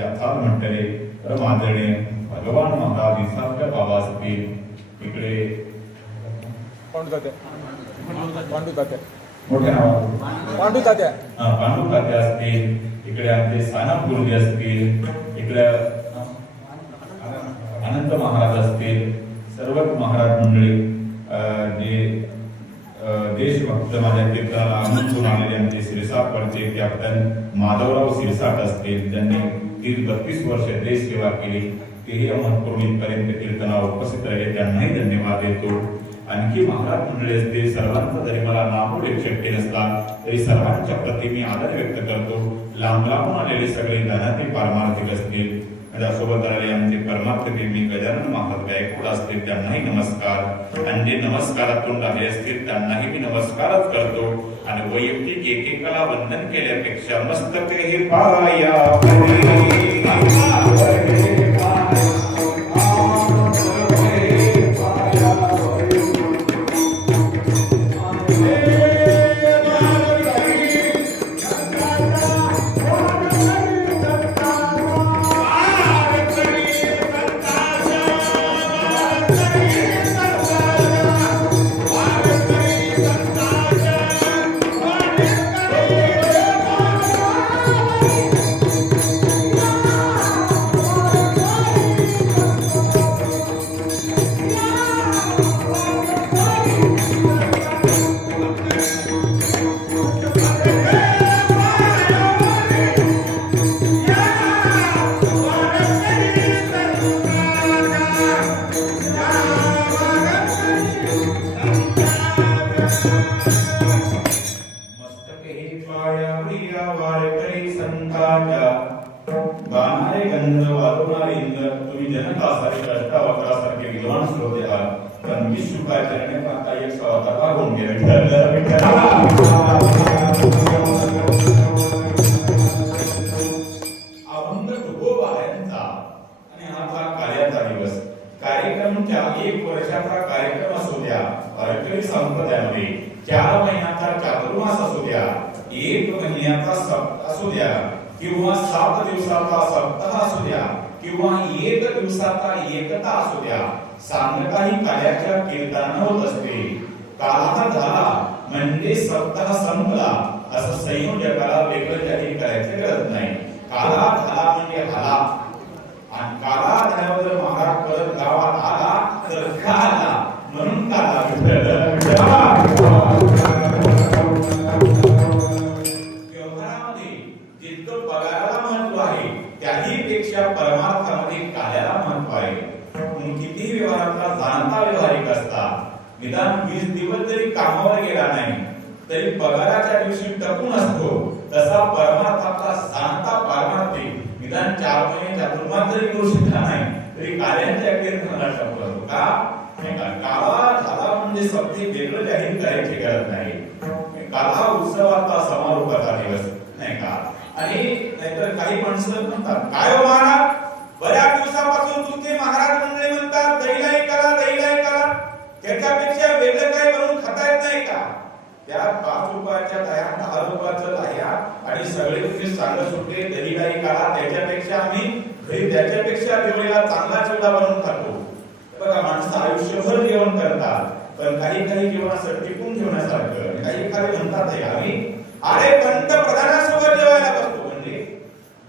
त्यांचे अथाग म्हटले परमादरणीय भगवान महाराज इसाफच्या बाबा असतील, इकडे पांडू तात्या मोठ्या नाव पांडू तात्या पांडू तात्या असतील, इकडे आमचे सानप गुरुजी असतील, इकडे अनंत महाराज असतील, सर्वच महाराज मंडळी जे देशभक्त माझ्या कीर्तनाला आमंत्रून आलेले आमचे सिरसाटकडचे कॅप्टन माधवराव सिरसाट असतील, त्यांनी 30-32 वर्ष देश सेवा केली, तेही महत्वपूर्ण इथपर्यंत कीर्तनाला उपस्थित राहिले, त्यांनाही धन्यवाद देतो. आणखी महाराज मंडळी असतील, सर्वांचा जरी मला नामोल्लेख शक्य नसला तरी सर्वांच्या प्रती मी आदर व्यक्त करतो. लांब लांबून आलेले सगळे धनातील पारमार्थिक असतील, माझ्यासोबत आलेले आमचे परमार्थप्रेमी गजानन महाराज गायकवाड असतील, त्यांनाही नमस्कार, आणि जे नमस्कारातून राहिले असतील त्यांनाही मी नमस्कारच करतो. आणि वैयक्तिक एकेकाला वंदन केल्यापेक्षा मस्तके हे पाया गाणारे गंध वाजवणारे इंद्र, तुम्ही जनकासारे कष्टावक्रासारखे विद्वान श्रोते आहात, पण मी शुकाचरणे पाहता एक सवाता भागून गेले. अभंग तुकोबा यांचा आणि हा कार्याचा दिवस, कार्यक्रमच्या 1 वर्षाचा कार्यक्रम असू द्या, वारकरी संप्रदायामध्ये 4 महिन्याचा चातुर्मास असू द्या, 1 महिन्याचा सप्ताह असू द्या, किंवा 7 दिवसाचा सप्ताह असू द्या, किंवा 1 दिवसाचा एकता असू द्या, सांगताही काल्याच्या कीर्तनानं होत असते. काला झाला म्हणजे सप्ताह संपला असं संयोजकाला वेगळं जाहीर करायची गरज नाही. काला झाला म्हणजे हाला, आणि काला झाल्यावर महाराज परत गावात आला तर का आला म्हणून काला. परमार्थामध्ये काल्याला महत्व आहे. किती व्यवहारातला जाणता व्यवहारिक असता, निदान 20 दिवस जरी कामावर गेला नाही तरी पगाराच्या दिवशी टपून असतो, तसा परमार्थातला जाणता पारमार्थिक निदान 4 महिने चातुर्मास जरी करू शकला नाही तरी कार्यांच्या कीर्तनाला टपून असतो. का काला झाला म्हणजे सत्य वेगळं जाहीर करायची गरज नाही. काला उत्सवाचा समारोपाचा दिवस नाही का. आणि नाहीतर काही माणसं म्हणतात काय हो महाराज, बऱ्याच दिवसापासून तुमचे महाराज मंडळी म्हणतात दैलाई करा, त्याच्यापेक्षा वेगळं काही बनवून खाता येत नाही का. त्या 5 रुपयाच्या दह्या, 10 रुपयाचं दह्या आणि सगळे तुम्ही सांगत होते दैलाई करा, त्याच्यापेक्षा आम्ही घरी त्याच्यापेक्षा दिवाळीला चांगला चिवडा बनवून खातो. बघा, माणसं आयुष्यभर जेवण करतात, पण काही जेवणासाठी टिकून ठेवण्यासारखं काही म्हणतात आम्ही अरे पंतप्रधानासोबत जेवायला बसतो, म्हणजे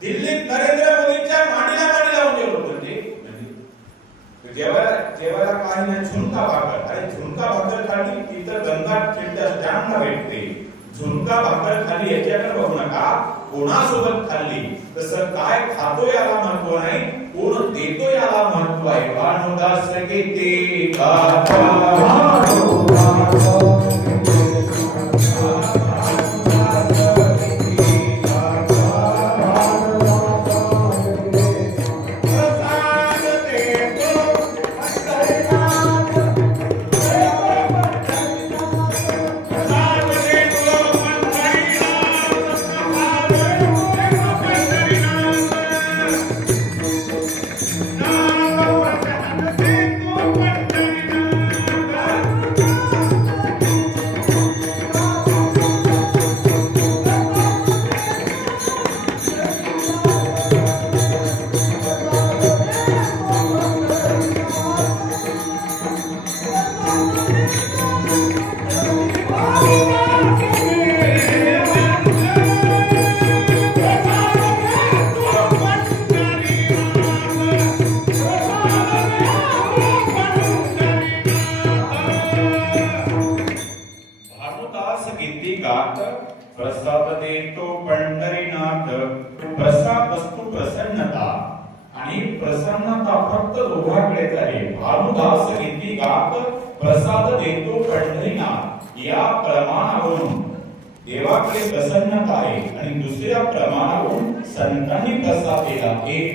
दिल्लीत नरेंद्र मोदींच्या मांडीला मांडी लावून जेवलो, म्हणजे जेवायला काही नाही झुणका भाकर. अरे झुणका भाकर खाली तिथं गंगा खेळच्या स्टँडला भेटते. झुणका भाकर खाली याच्याकडे बघू नका, कोणासोबत खाल्ली, तसं काय खातो याला महत्व नाही, कोण देतो याला महत्व आहे. भानुदास गीते प्रसन्नता, आणि प्रसन्नता फक्त दोघांकडेच आहे. भानुदास गीती गात प्रसाद देतो पंढरीनाथ, या प्रमाणावरून देवाकडे प्रसन्नता आहे आणि दुसऱ्या प्रमाणावरून संतांनी प्रसाद दिला. एक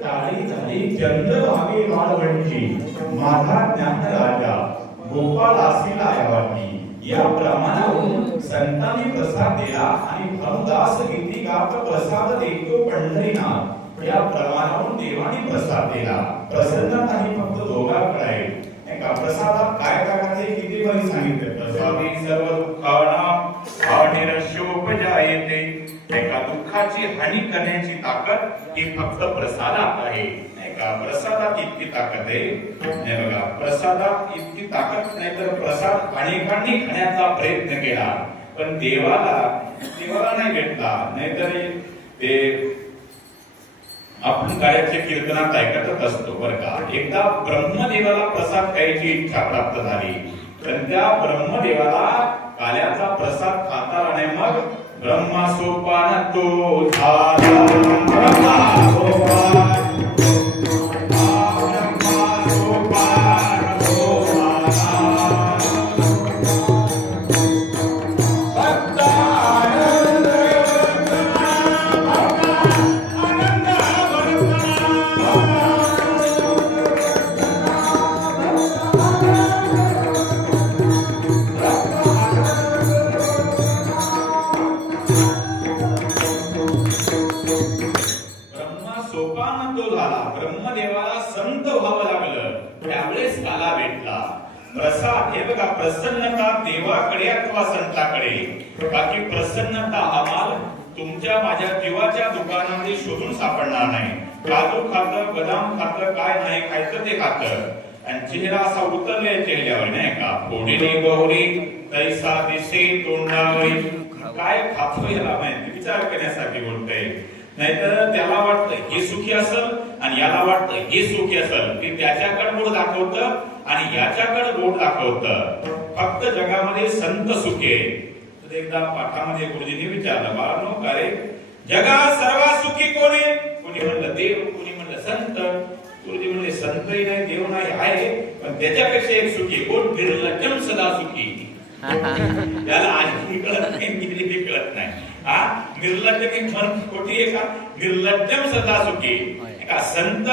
टाळी खाली चंद्रभागे वाळवंटी, माझा ज्ञान राजा गोपाल आसीला यावती, या प्रमाणावरून संतांनी प्रसाद दिला आणि भानुदास गीती गात प्रसाद देतो पंढरीनाथ, या प्रमाणावरून देवानी प्रसाद दिला. प्रसन्नता ही फक्त दोघांकडे आहे. एका प्रसादात काय टाकायचे किती बरी सांगितले. प्रसादी सर्व दुःखानां हानिरशोपजायते, एका दुःखाची हानी करण्याची ताकद ही फक्त प्रसादात आहे. एका प्रसादात इतकी ताकद आहे. नाही बघा, प्रसादात इतकी ताकद नाही तर प्रसाद अनेकांनी खाण्याचा प्रयत्न केला पण देवाला नाही भेटला. नाहीतर ते आपण गायचे कीर्तनात ऐकतच असतो बरं का. एकदा ब्रह्मदेवाला प्रसाद खायची इच्छा प्राप्त झाली तर त्या ब्रह्मदेवाला काल्याचा प्रसाद खाता आणि मग ब्रह्मा सोपान तो झाला. ब्रह्मा सोपान ब्रह्मदेवाला संत व्हावं लागलं त्यावेळेस काला भेटला. प्रसाद हे बघा, प्रसन्नता देवाकडे अथवा संताकडे. बाकी प्रसन्नता आम्हाला तुमच्या माझ्या जीवाच्या दुकानामध्ये शोधून सापडणार नाही. काजू खातं, बदाम खातं, काय नाही खायचं ते खातं आणि चेहरा असा उतरले चेहऱ्यावर नाही का. फोडीने गौरी तैसा दिसे तोंडावरी, काय खातो याला माहिती, विचार करण्यासाठी बोलतोय. नाहीतर त्याला वाटतं हे सुखी असेल आणि याला वाटतं हे सुखी असेल. ते त्याच्याकडे बोट दाखवतं आणि याच्याकडे बोट दाखवतं. फक्त जगामध्ये संत सुखी आहे. तर एकदा पाठामध्ये गुरुजींनी विचारलं, बाळांनो काय जगात सर्वात सुखी कोण आहे? कोणी म्हणलं देव, कोणी म्हणलं संत. गुरुजी म्हणले संतही नाही देव नाही आहे पण त्याच्यापेक्षा एक सुखी कोण? निर्लज्जम सदा सुखी. त्याला आधी कळत नाही, कळत नाही. निर्लज्ज की मन खोटी आहे का? निर्लज्जम सदा सुखी. का संत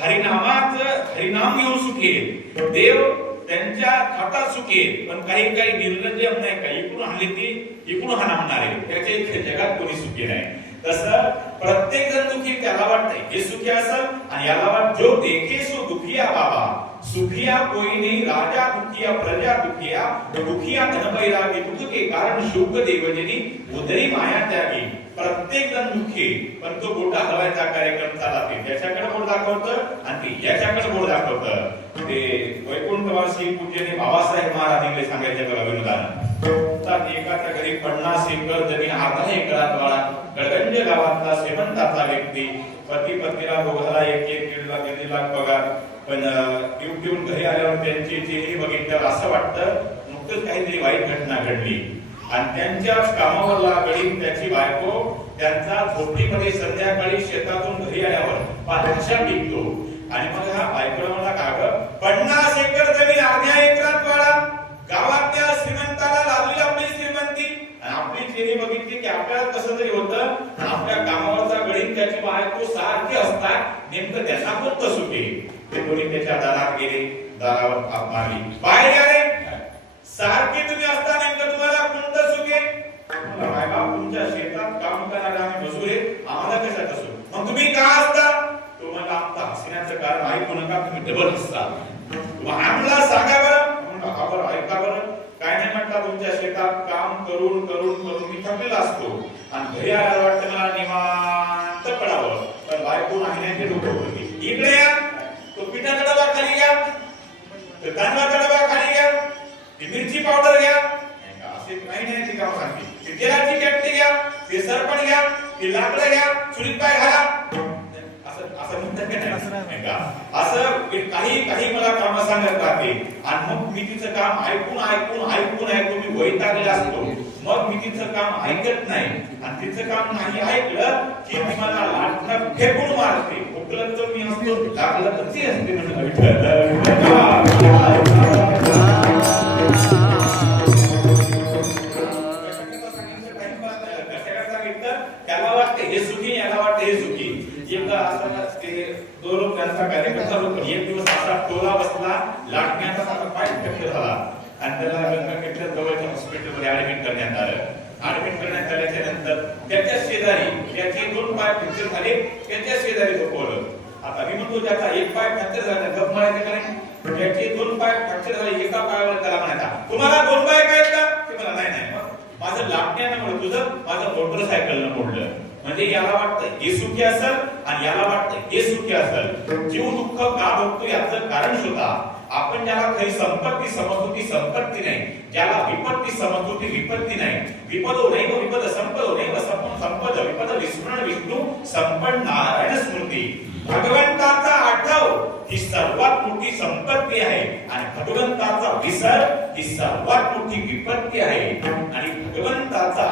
हरिनाम घेऊन सुखी आहे. देव त्यांच्या थाटात सुखी आहे. पण काही निर्लज्ज नाही का, इकडून हल्ली ती इकडून हाणणार आहे. त्याच्या इथे जगात कोणी सुखी नाही. तसं प्रत्येक जण दुखी, त्याला वाटतंय हे सुखी असेल आणि याला वाट जो देखे सो दुखिया बाबा. सुखिया कोई नहीं राजा दुखिया प्रजा दुखिया, दुखिया धनबैरागी दुख के कारण शुभ देवजनी उदरी माया त्यागी. प्रत्येक जण दुःखी पण तो बोटा हलवायचा कार्यक्रम चालत आहे. त्याच्याकडे बोट दाखवतं आणि ते याच्याकडे बोट दाखवतं. ते वैकुंठवासी पूज्यने बाबासाहेब महाराजांकडे सांगायचे बघा विनोदानं. एकाच्या घरी 50 एकर जमीन, अर्धा एकरात वाडा, गडगंज गावातला श्रीमंताचा व्यक्ती. पती पत्नीला दोघाला 1-1 लाख पगार. पण ड्युटीहून घरी आल्यावर त्यांची चेहरे बघितल्यावर असं वाटतं नुकतंच काहीतरी वाईट घटना घडली. आणि त्यांच्याच कामावर लागली त्याची बायको. त्यांचा झोपडीमध्ये संध्याकाळी शेतातून घरी आल्यावर पाण्याच्या पिकतो. आणि मग हा बायकोला म्हणला, का ग 50 एकर जमीन अर्ध्या एकरात वाढा, गावातल्या श्रीमंताला लागली आपली श्रीमंती आणि आपली चेहरी बघितली की आपल्याला कसं तरी होतं, आपल्या कामावरचा गडीत त्याची बायको सारखी असतात, नेमकं त्यांना कोणतं सुखे. ते कोणी त्याच्या दारात गेले, दारावर थाप मारली, बाहेर या रे, सारखे तुम्ही असता, नेमकं तुम्हाला कोणतं सुखे. तुमच्या शेतात काम करणारे आम्ही मजूर आहे, आम्हाला कशाचं सुख, मग तुम्ही का असता. तुम्हाला आमचं हसण्याचं कारण ऐकू नका, तुम्ही डबल हसता. आम्हाला सांगा बरं, हा बरं ऐका बरं, काय नाही म्हटलं, तुमच्या शेतात काम करून करून करून मी थकलेला असतो आणि घरी आल्यावर वाटतं मला निवांत पडावं, पण बायको नाही डोकं होती. इकडे या, तो पिठाचा डबा खाली घ्या, तो तांदळाचा डबा खाली घ्या, ती मिरची पावडर घ्या, असे नाही ती काम सांगते. ती तेलाची कॅप्टी घ्या, ते सरपण घ्या, ती लाकडं घ्या, चुलीत पाय घाला, असं म्हणतात की नाही का. असं काही काही मला काम सांगत राहते आणि मग मी तिचं काम ऐकून ऐकून ऐकून ऐकून मी वैतागलेला असतो. मग मी तिचं काम ऐकत नाही आणि तिचं काम नाही ऐकलं की ती मला लाटणं फेकून मारते. उकलत तर मी असतो, टाकलं तर ती असते. त्याला वाटते हे सुखी, याला वाटते हे सुखी. एकदा असं ते दोन लोक त्यांचा कार्यक्रम चालू होता. एक दिवस असा टोला बसला, लाटण्याचा पाय फ्रॅक्चर झाला आणि त्याला गंगाखेडच्या जवळच्या हॉस्पिटलमध्ये ऍडमिट करण्यात आलं. ऍडमिट करण्यात आल्याच्या नंतर त्याच्या शेजारी त्याचे दोन पाय फ्रॅक्चर झाले, त्याच्या शेजारी झोपवलं. आता मी म्हणतो त्याचा एक पाय फ्रॅक्चर झाला, गप म्हणायचं का नाही. त्याचे दोन पाय फ्रॅक्चर झाले, एका पायावर त्याला म्हणायचा, तुम्हाला दोन पाय काय का. ते मला नाही नाही, माझं लाटण्यानं म्हणलं, तुझं माझं मोटरसायकलनं मोडलं. म्हणजे याला वाटतं हे सुखी असेल आणि याला वाटतं हे सुखी असेल. जीव दुःख का भोगतो याचं कारण शोधा. आपण ज्याला खरी संपत्ती समजतो ती संपत्ती नाही, ज्याला विपत्ती समजतो ती विपत्ती नाही. विपदो नैव विपद संपदो नैव संपद विपद विस्मरण विष्णू संपन्न नारायण स्मृती. भगवंताचा आठव ही सर्वात मोठी संपत्ती आहे आणि भगवंताचा विसर ही सर्वात मोठी विपत्ती आहे. आणि भगवंताचा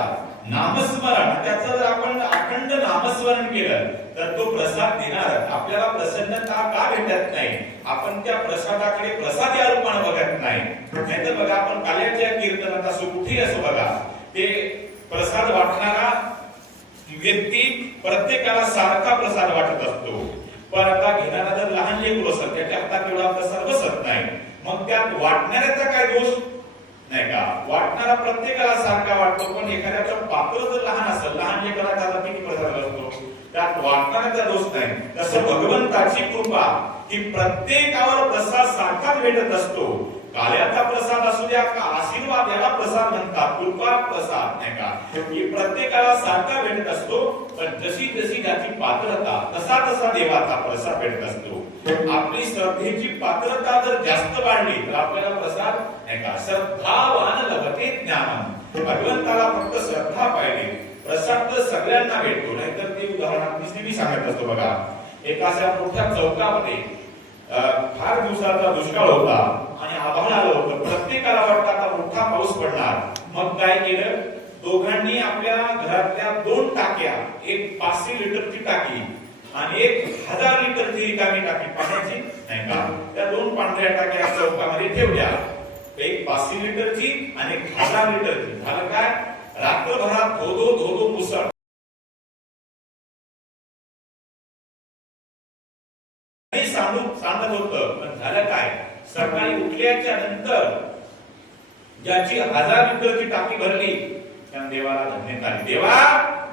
नामस्मरण, त्याचं जर आपण अखंड नामस्मरण केलं तर तो प्रसाद देणार. आपल्याला प्रसन्नता का भेटत नाही, आपण त्या प्रसादाकडे प्रसाद या रूपाने बघत नाही. नाहीतर बघा, आपण काल्याच्या कीर्तनात असो कुठेही असो बघा, ते प्रसाद वाटणारा व्यक्ती प्रत्येकाला सारखा प्रसाद वाटत असतो. पण आता घेणारा जर लहान लेकरू असेल, त्याच्या हातात एवढा प्रसाद बसत नाही. मग त्यात वाटणाऱ्याचा काय दोष नाही का. वाटणारा प्रत्येकाला सारखा वाटतो, पण एखाद्याचं पात्र जर लहान असेल, लहान लेकराला त्याला किती प्रसाद असतो, त्यात वाटणाऱ्याचा दोष नाही. तसं भगवंताची कृपा ही प्रत्येकावर प्रसाद सारखाच भेटत असतो. काल्याचा प्रसाद असू द्या का आशीर्वाद, याला प्रसाद म्हणतात, कृपा प्रसाद नाही का. ही प्रत्येकाला सारखा भेटत असतो, पण जशी जशी त्याची पात्रता तसा तसा देवाचा प्रसाद भेटत असतो. आपली श्रद्धेची पात्रता जर जास्त वाढली तर आपल्याला प्रसाद नाही का. श्रद्धावान लभते ज्ञान. भगवंताला फक्त श्रद्धा पाहिजे, प्रसाद तर सगळ्यांना भेटतो. नाहीतर ते उदाहरण मी सांगत असतो बघा, एका अशा मोठ्या चौकामध्ये फार दिवसाचा दुष्काळ होता आणि आभाळ आलं होतं. प्रत्येकाला वाटतं आता मोठा पाऊस पडणार. मग काय केलं, दोघांनी आपल्या घरातल्या दोन टाक्या, एक 500 लिटरची टाकी आणि एक 1000 लिटरची रिकामी टाकी पाण्याची नाही का, त्या दोन पांढऱ्या टाक्या चौकामध्ये ठेवल्या. एक 500 लिटरची आणि एक 1000 लिटरची. झालं काय, रात्रभरात धो धो मुसळ सांडत होतं. पण झालं काय, सकाळी उठल्याच्या नंतर ज्याची 1000 लिटरची टाकी भरली त्या देवाला धन्यता आली. देवा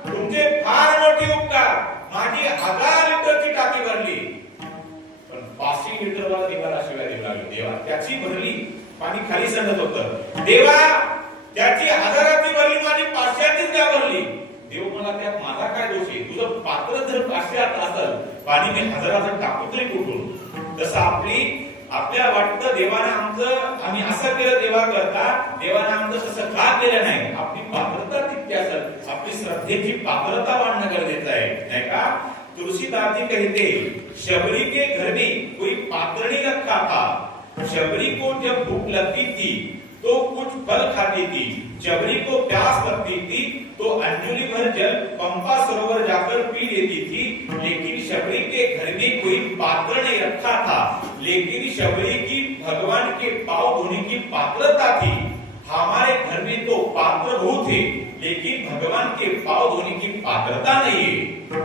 तुमचे फार मोठे उपकार, माझी 1000 लिटरची टाकी भरली. पण 500 लिटरवाला देवाला शिवाय देऊ लागले. देवा त्याची भरली, पाणी खाली सांडत होतं. देवा त्याची 1000ची भरली, माझी 500चीच का भरली. देव मला त्यात माझा काय दोष आहे, तुझं पात्र जर 500 असेल, पाणी मी 1000चं टाकू तरी कुठून. तसं आपल्या वाटतं देवाने आमचं, आम्ही असं केलं देवा करता, देवाने आमचं तसं का केलं नाही. आपली पात्रता तितकी असेल, आपली श्रद्धेची पात्रता वाढणं गरजेचं आहे नाही का. तुलसीदास जी कहते, शबरी के घर में कोई पात्र नहीं रखा था, शबरी को जब भूख लगती थी तो कुछ फल खाती थी, शबरी को प्यास लगती थी तो अंजुली भर जल पंपा सरोवर जाकर पी लेती थी. लेकिन शबरी के घर में कोई पात्र नहीं रखा था, लेकिन शबरी की भगवान के पांव धोने की पात्रता थी. हमारे घर में तो पात्र बहुत थे, भगवान के पाव धोने की पात्रता नाहीये.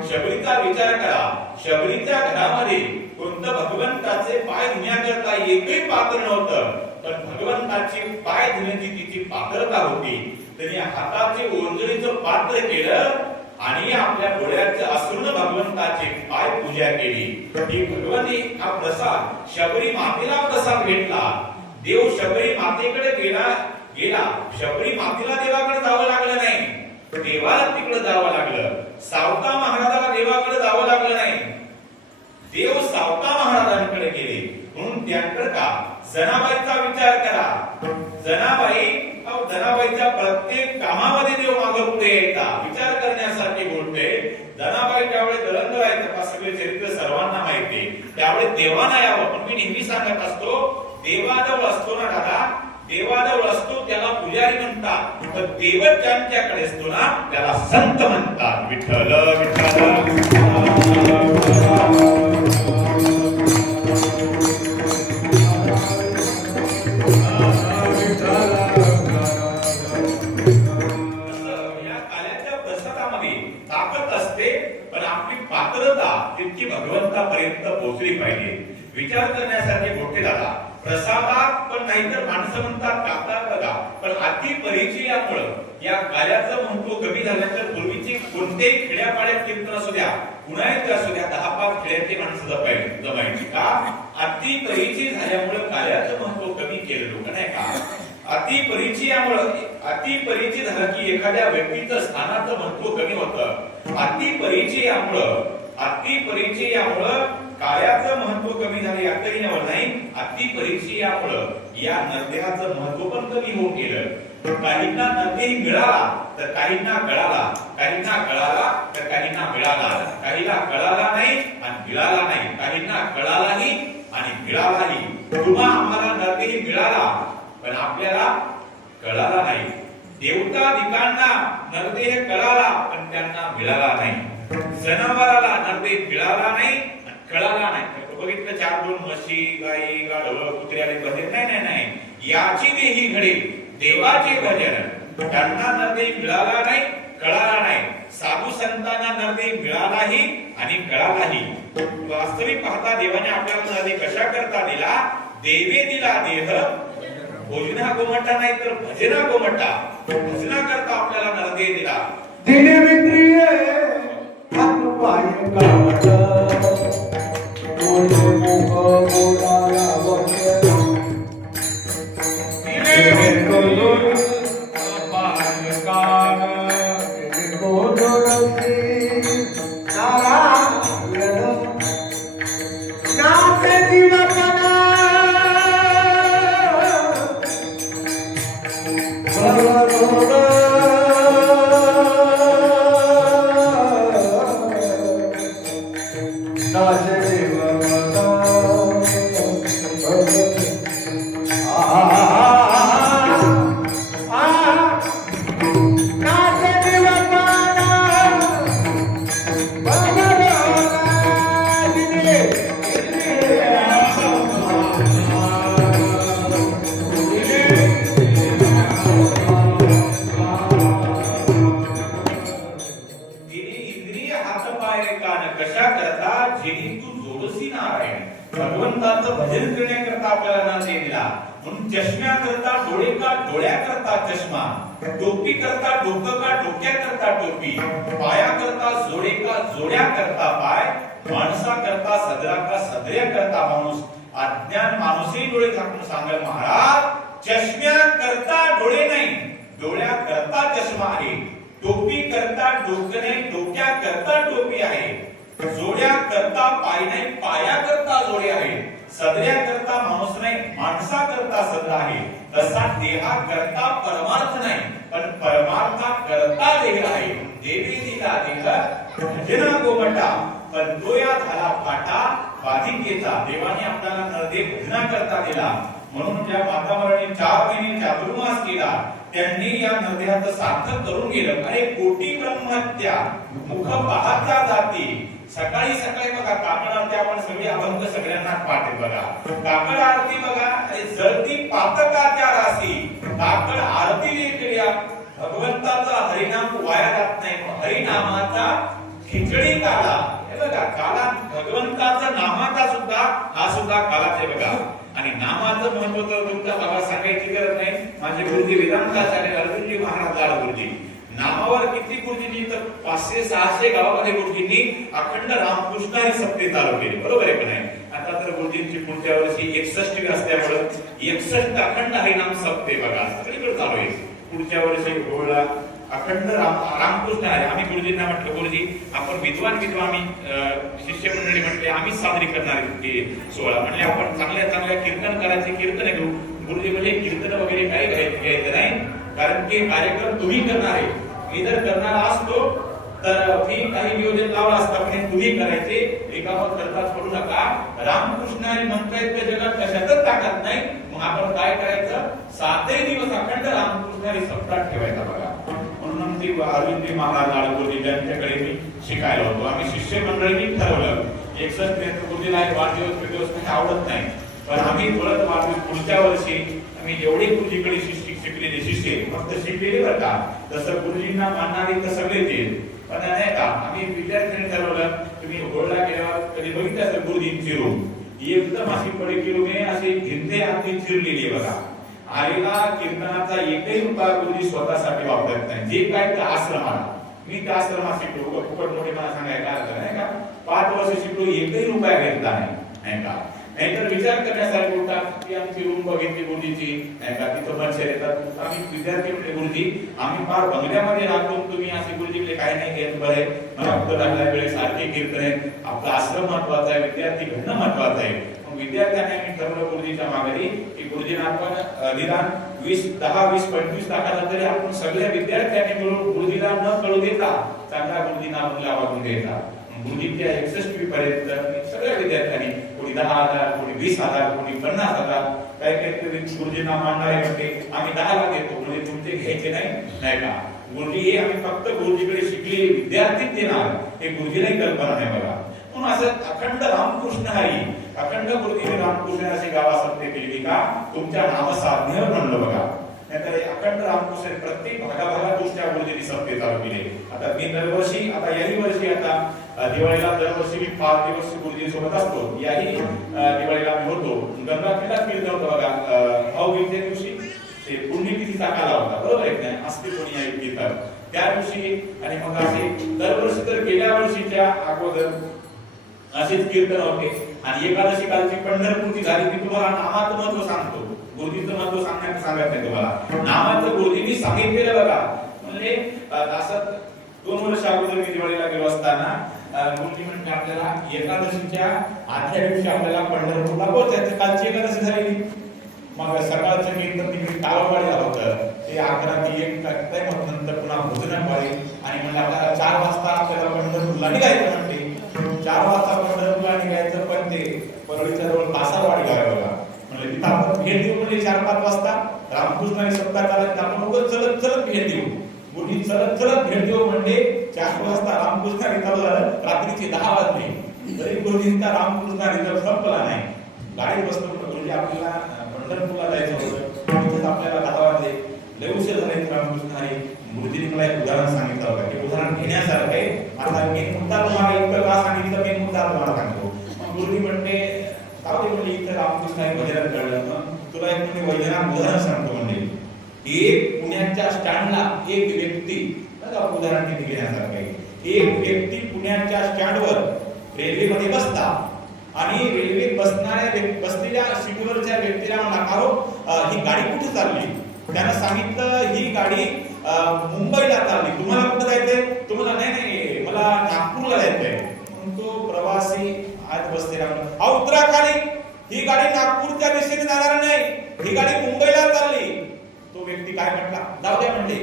शबरीचा विचार करा. शबरीच्या घरामध्ये कोणतं भगवंताचे पाय धुण्याकरता एकही पात्र नव्हतं, पण भगवंताचे पाय धुण्याची तिची पात्रता होती. त्यांनी हाताचे ओंजळीचं पात्र केलं आणि आपल्या डोळ्याच्या अश्रूने भगवंताचे पाय पूजा केली. ही भगवंती हा प्रसाद शबरी मातेला प्रसाद भेटला. देव शबरी मातेकडे गेला. शबरी मातेला देवाकडे जावं लागलं नाही, देवाला तिकडे जावं लागलं. सावता महाराजाला देवाकडे जावं लागलं नाही, देव सावता महाराजांकडे गेले. म्हणून त्यांकडे का जनाबाईचा विचार करा. जनाबाईच्या प्रत्येक कामामध्ये देव मागे पुढे यायचा. विचार करण्यासारखी गोष्ट आहे. जनाबाई त्यावेळेस दलंग राहायचं, सगळे चरित्र सर्वांना माहिती. त्यावेळेस देवाना यावं. पण मी नेहमी सांगत असतो, देवाजवळ असतो ना दादा, देवाजवळ असतो त्याला पुजारी म्हणतात, तर देव ज्यांच्याकडे असतो ना त्याला संत म्हणतात. विठ्ठल विठ्ठल तितकी भगवंतापर्यंत पोहोचली पाहिजे. विचार करण्यासारखी गोष्टी झाला. प्रसादात पण नाहीतर माणसं म्हणतात कापतात बघा, पण अति परिचयामुळं या कार्याचं महत्व कमी झाल्यानंतर पूर्वीची कोणत्याही खेड्यापाड्यात कीर्तन असू द्या, उन्हाळ्यात असू द्या, 10-5 खेड्यातली माणसं जमायची का? अति परिचय झाल्यामुळे कार्याचं महत्व कमी केलं लोक, नाही का? अति परिचय झाला की एखाद्या व्यक्तीचं स्थानाचं महत्व कमी होतं. अति परिचयामुळं कार्याचं महत्व कमी झाले यातही नाही. अति परिचयामुळं या नद्याचं महत्व पण कमी होऊन गेलं. काहींना नदी मिळाला तर काहींना कळाला, काहींना कळाला तर काहींना मिळाला, काहीला कळाला नाही आणि मिळाला नाही, काहींना कळालाही आणि मिळालाही. तुम्हा आम्हाला नदी मिळाला पण आपल्याला कळाला नाही. देवतादिकांना नरदेह कळाला पण त्यांना मिळाला नाही. जनावराला नरदेह मिळाला नाही, कळाला नाही. बघितलं 4-2 म्हशी, गाई, गाढव, कुत्र्याले भजन नाही. याची देही घडे देवाचे भजन. त्यांना नरदेह मिळाला नाही, कळाला नाही. साधू संतांना नरदेह मिळालाही आणि कळालाही. वास्तविक पाहता देवाने आपल्याला नरदेह कशा करता दिला? देवे दिला देह भोजना गोमटा नाही तर भजना गोमटा. भजना करता आपल्याला नरदेह दिला. दिने मित्रिये हात पाय काढ मोठे मुख बोलाया वक्र दिने मित्रिये पाय काढ बोलती नारायण नाते जीवना भगवंताचं भजन करण्याकरता आपल्याला नरदेह दिला. म्हणून चष्म्या करता डोळे का डोळ्या करता चष्मा, टोपी करता डोकं का डोक्या करता टोपी, पाया करता जोडे का जोड्या करता पाय, माणसा करता सदरा का सदऱ्या करता माणूस. अज्ञान माणूसही डोळे झाकून सांगेल महाराज, चष्म्या करता डोळे नाही, डोळ्या करता चष्मा आहे. टोपी करता डोकं नाही, डोक्या करता टोपी आहे. जोड्या करता पाय नाही, पाया करता जोडे आहे. सदऱ्या करता माणूस नाही, माणसा करता सदरा आहे. तसा देहा करता परमार्थ नाही, पण परमार्था करता देह आहे. देवी दिला देह भजना गोमटा, पण तो या झाला पाटा बाधिकेचा. देवाने आपल्याला नरदेह भजना करता दिला. म्हणून ज्या मातावरांनी 4 महिने चातुर्मास केला त्यांनी या नरदेहाचं सार्थक करून गेलं. अरे कोटी ब्रह्महत्या मुख पाहता जाती. सकाळी सकाळी बघा काकड आरती, आपण सगळे अभंग सगळ्यांना पाठ आहे बघा. काकड आरती बघा, जळती पातकाच्या राशी. काकड आरती लेकड्या भगवंताचा हरिनाम वाया जात नाही. हरिनामाचा खिचडी काला, हे बघा, काला भगवंताचा नामाचा सुद्धा हा सुद्धा कालाच आहे बघा. आणि नामाचं महत्व तर तुमच्या बाबा सांगायची गरज नाही. माझे गुरुजी वेदांताचार्य अर्जुनजी महाराज लाड गुरुजी, नामावर किती गुरुजींनी तर 500-600 गावामध्ये गुरुजींनी अखंड रामकृष्ण हरी सप्ते चालू केले, बरोबर आहे का नाही. आता तर गुरुजींची पुढच्या वर्षी 61 असल्यामुळे 61 अखंड हरिनाम सप्ते बघा सगळीकडे चालू आहे. पुढच्या वर्षी गोळा अखंड रामकृष्ण आहे. आम्ही गुरुजींना म्हटलं, गुरुजी आपण विद्वान आम्ही शिष्य मंडळी म्हटले आम्ही साजरी करणार सोहळा, म्हणजे आपण चांगल्या चांगल्या कीर्तन करायचे, कीर्तन घेऊ. गुरुजी म्हणजे कीर्तन वगैरे काही घ्यायचं नाही, कारण की कार्यक्रम तुम्ही करणार आहे. मी जर करणार असतो तर मी काही नियोजन लावलं असतं, पण तुम्ही करायचे. एकावर खर्चात पडू नका. रामकृष्ण आणि मंत्राच्या जगात कशातच ताकद नाही. मग आपण काय करायचं, 7 दिवस अखंड रामकृष्ण आणि सप्ताह ठेवायचा बघा. म्हणून ती अरविंदजी महाराज लाडगुरुजी ज्यांच्याकडे मी शिकायला होतो, आम्ही शिष्य मंडळींनी ठरवलं 61 गुरुजीला वाढदिवस काही आवडत नाही, पण आम्ही परत वाढदिवस पुढच्या वर्षी आम्ही जेवढे गुरुजीकडे शिकलेले शिष्य फक्त शिकलेले बरं का, तसं गुरुजींना मानणारे तर सगळेच येईल. पण नाही का, आम्ही विद्यार्थ्यांनी ठरवलं, तुम्ही होळला गेल्यावर कधी बघितलं असेल गुरुजींची रूम एकदम अशी पडकी रूम आहे, अशी भिंते आतली चिरलेली आहे बघा. आलेला कीर्तनाचा एकही रुपया गुरुजी स्वतःसाठी वापरत नाही. जे काय त्या आश्रमाला, मी त्या आश्रमात शिकलो, फुकट मोठे मला सांगायला अर्थ नाही का, 5 वर्ष शिकलो, एकही रुपया घेतला नाही का. नाहीतर विचार करण्यासारखे होतात की आमची रूम बघितली गुरुजीची नाही का, तिथं मच्छर येतात. आम्ही विद्यार्थी म्हटले, गुरुजी आम्ही फार बंगल्यामध्ये राहतो, तुम्ही असे गुरुजीकडे काय नाही घेत, बरे मला फक्त लागल्या वेळेस सारखे कीर्तन आहेत. आपला आश्रम महत्वाचा आहे, विद्यार्थी घडणं महत्वाचं आहे. मग विद्यार्थ्यांनी आम्ही ठरवलं गुरुजीच्या माघारी की गुरुजींना आपण निदान 10-20-25 लाखाला तरी आपण सगळ्या विद्यार्थ्यांनी मिळून गुरुजीला न कळू देता चांगला गुरुजींना आपण लावून द्यायचा. गुरुजींच्या 61 पर्यंत सगळ्या विद्यार्थ्यांनी, कोणी 10,000, कोणी 20,000, कोणी 50,000, काही गुरुजींना मानणारे म्हणते आम्ही 10 लाख देतो, म्हणजे तुमचे घ्यायचे नाही का. गुरुजी हे आम्ही फक्त गुरुजीकडे शिकलेले विद्यार्थीच देणार, हे गुरुजीलाही कल्पना नाही बघा. म्हणून असं अखंड रामकृष्ण हरी, अखंड गुरुजीने रामकृष्ण अशी गावासत्य केली का तुमच्या नामसाधनेवर म्हणलं बघा. नाहीतर अखंड रामकृष्ण प्रत्येक भागाभागात दुसऱ्या गुरुजींनी सत्य चालू केले. आता मी दरवर्षी, आता याही वर्षी, आता दिवाळीला दरवर्षी मी 5 दिवस गुरुजी सोबत असतो. याही दिवाळीला मी होतो गंगाखेडला कीर्तन होतं बघा. भाऊबीजेच्या दिवशी ते पुण्यतिथीचा काला होता, बरोबर आहे नाही, असते कोणी आहे कीर्तन त्या दिवशी. आणि मग असे दरवर्षी, तर गेल्या वर्षीच्या अगोदर असेच कीर्तन होते. आणि एकादशी कालची पंढरपूरची झाली. मी तुम्हाला नामाचं महत्व सांगतो, गुरुजींचं महत्व सांगत नाही तुम्हाला. नामाचं गुरुजींनी सांगितलेलं बघा. म्हणजे असं 2 वर्ष अगोदर मी दिवाळीला गेलो असताना गुरुजी म्हणजे आपल्याला एकादशीच्या आदल्या दिवशी आपल्याला पंढरपूरला पोहोचायचं. कालची एकादशी झालेली. मग सकाळचं कीर्तन तिकडे काळवाडीला होतं, ते 11 ते 1 टाकताय. मग नंतर पुन्हा भोजनापाळी. आणि म्हणजे आपल्याला 4 वाजता आपल्याला पंढरपूरला निघायचं. म्हणते 4 वाजता पंढरपूरला निघायचं, पण ते परळीच्या जवळ कासारवाडी गाव आहे बघा. म्हणजे तिथं आपण भेट देऊ, म्हणजे 4-5 वाजता रामकृष्णाने सप्ताह कालात आपण उगाच चलत भेट देऊ. गुरुजी चलत भेट देऊ म्हणजे 4 वाजता रामकृष्णाने चालू झालं, रात्रीचे 10 वाजले तरी गुरुजींचा रामकृष्ण रिझल्ट संपला नाही. गाडी बसतो गुरुजी आपल्याला पंढरपूरला जायचं होतं, तिथेच आपल्याला 10 वाजले, लय उशीर झाले. रामकृष्ण हरी गुरुजींनी मला एक उदाहरण सांगितलं होतं, की उदाहरण घेण्यासारखं आहे. आता मी मुद्दा तुम्हाला इतकं का सांगितलं, मी मुद्दा तुम्हाला सांगतो. मग गुरुजी म्हणते काय म्हणजे इथं रामकृष्ण हरी भजनात कळलं, मग तुला एक म्हणजे वैजनाथ उदाहरण सांगतो. म्हणजे एक पुण्याच्या स्टँडला एक व्यक्ती, उदाहरण किती घेण्यासारखं आहे, एक व्यक्ती पुण्याच्या स्टँडवर रेल्वेमध्ये बसता आणि रेल्वेत बसलेल्या सीटवरच्या व्यक्तीला म्हणला, ही गाडी कुठे चालली. त्यानं सांगितलं ही गाडी मुंबईला चालली. तुम्हाला कुठं जायचंय. तुम्हाला नाही मला नागपूरला जायचंय. तो प्रवासी आज बसलेला म्हणतो, उतरा खाली, ही गाडी नागपूरच्या दिशेने जाणार नाही, ही गाडी मुंबईला चालली. तो व्यक्ती काय म्हटला, जाऊ द्या म्हणले,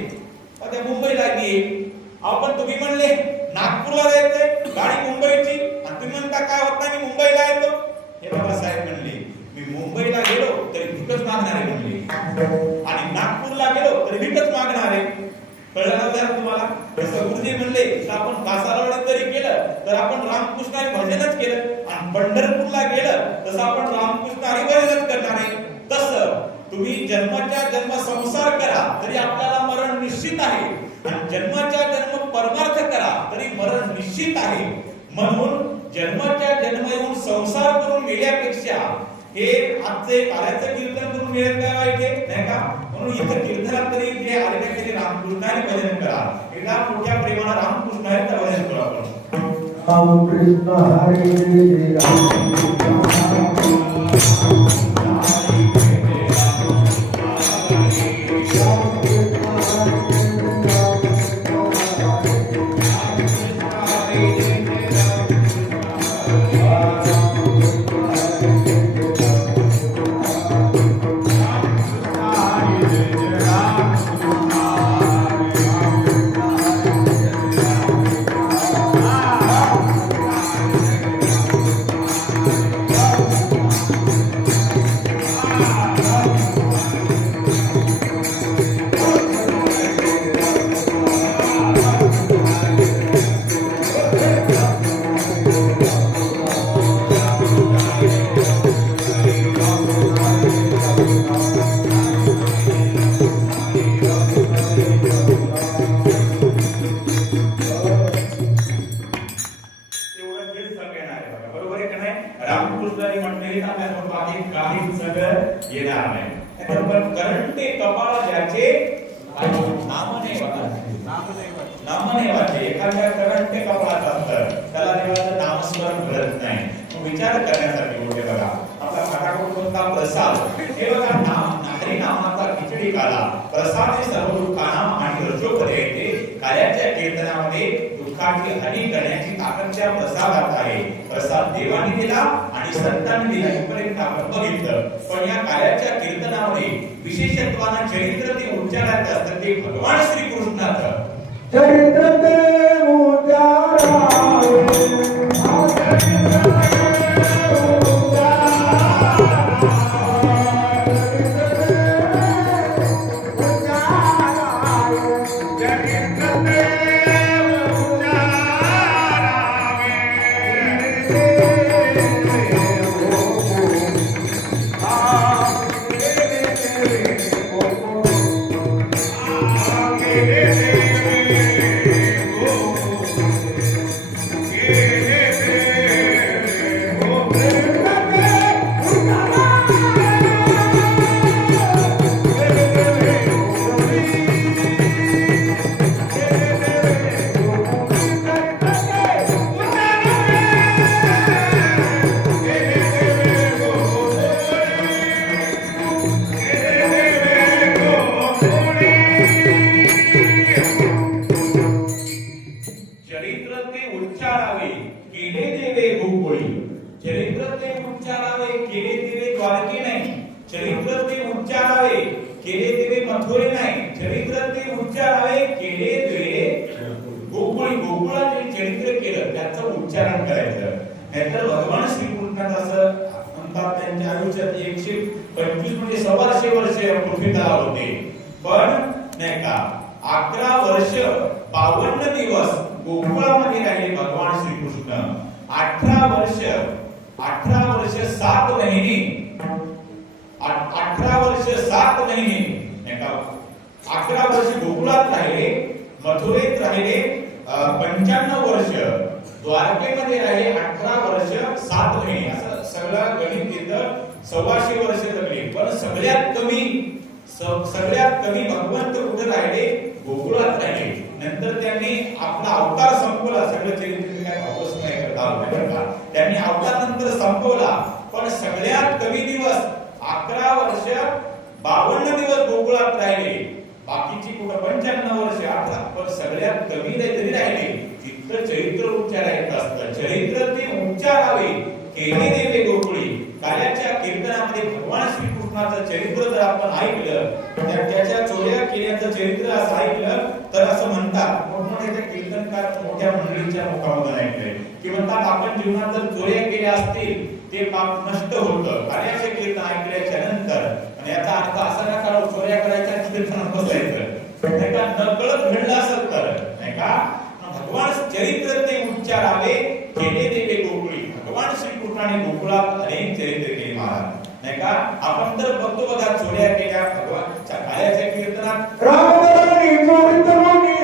त्या मुंबईला गेली. आपण तुम्ही म्हणले नागपूरला जायचंय, गाडी मुंबईची, आणि तुम्ही म्हणता काय होत नाही, मी मुंबईला येतो. हे बाबा साहेब म्हणले, मी मुंबईला गेलो तरी भिकच मागणार आहे म्हणले, आणि नागपूरला गेलो तरी भिकच मागणार आहे. कळलं ना तुम्हाला. जसं गुरुजी म्हणले आपण कासारवाडीत जरी केलं तर आपण रामकृष्ण हरी भजनच केलं, आणि पंढरपूरला गेलं तसं आपण रामकृष्ण हरी भजनच करणार आहे. तसं तुम्ही जन्माच्या जन्म संसार करा तरी आपल्याला मरण मरण निश्चित आहे आणि जन्माच्या जन्म परमार्थ करा तरी मरण निश्चित आहे. म्हणून जन्माच्या जन्म येऊन संसार करून गेल्यापेक्षा हे आजचे कार्याचं कीर्तन करून मिळत काय वाईट आहे नाही का. म्हणून इथं कीर्तनात तरी जे आलेले तरी रामकृष्णाने भजन करा. एकदा मोठ्या प्रेमानं रामकृष्णाने भजन करू आपण. रामकृष्ण हरी राम येणार नाही. कारण ते कपाळा ज्याचे नामने वाचे एखाद्या कारण ते कपाळात असतं त्याला देवाचं नामस्मरण घडत नाही. विचार करण्यासाठी मोठे बघा आपला पाठाकडून कोणता प्रसाद हे बघा हरी नामाचा खिचडी काला प्रसाद सर्व दुःखाना आणि रजोपदे येते. कार्याच्या कीर्तनामध्ये दुःखाची हानी करण्याची ताकद त्या प्रसादात आहे. प्रसाद देवाने दिला आणि संतांनी दिला इथपर्यंत आपण बघितलं. पण या कार्याच्या कीर्तनामध्ये विशेषत्वानं चरित्र ते उच्चारायचं असतं ते भगवान श्रीकृष्णाचं चरित्र ते उच्चारावे उच्चारण करायचं. नाहीतर भगवान श्रीकृष्णात असं म्हणतात त्यांच्या आयुष्यात 125 म्हणजे 125 वर्ष पृथ्वीला होते. पण नाही का 11 वर्ष 52 दिवस गोकुळामध्ये राहिले भगवान श्रीकृष्ण. 18 वर्ष 7 महिने 18 वर्ष 7 महिने नाही का 11 वर्ष गोकुळात राहिले, मथुरेत राहिले 55 वर्ष, द्वारकेमध्ये राहिले 18 वर्ष 7 महिने. असं सगळं गणित तिथं 125 वर्ष जगले. पण सगळ्यात कमी भगवंत कुठे राहिले? गोकुळात राहिले. नंतर त्यांनी आपला अवतार संपवला. सगळं चरित्र काय वापस नाही करता. त्यांनी अवतार नंतर संपवला. पण सगळ्यात कमी दिवस 11 वर्ष 52 दिवस गोकुळात राहिले. बाकीची कुठं 55 वर्ष 18. पण सगळ्यात कमी तरी राहिले. तिथं चरित्र उच्चारायचं असतं. चरित्र ते उच्चारावे केले देवे गोकुळी. कार्याच्या कीर्तनामध्ये भगवान श्रीकृष्णाचं चरित्र जर आपण ऐकलं, त्याच्या चोऱ्या केल्याचं चरित्र असं ऐकलं तर असं म्हणतात मोठमोठ्या कीर्तनकार मोठ्या मंडळीच्या मुखामधून ऐकलंय की म्हणतात आपण जीवनात जर चोऱ्या केल्या असतील ते पाप नष्ट होतं कार्याचे कीर्तन ऐकल्याच्या नंतर. आणि याचा अर्थ असा ना करा चोऱ्या करायच्या कीर्तनात बसायचं नाही का, नकळत घडलं असेल तर नाही का. भगवान चरित्र ते उच्चारावे केले देवे गोकुळी. भगवान श्रीकृष्णाने गोकुळात अनेक चरित्र केले महाराज नाही का. आपण तर बघतो बघा चोऱ्या केल्या भगवानच्या कार्याच्या कीर्तनात गोविंद लोणी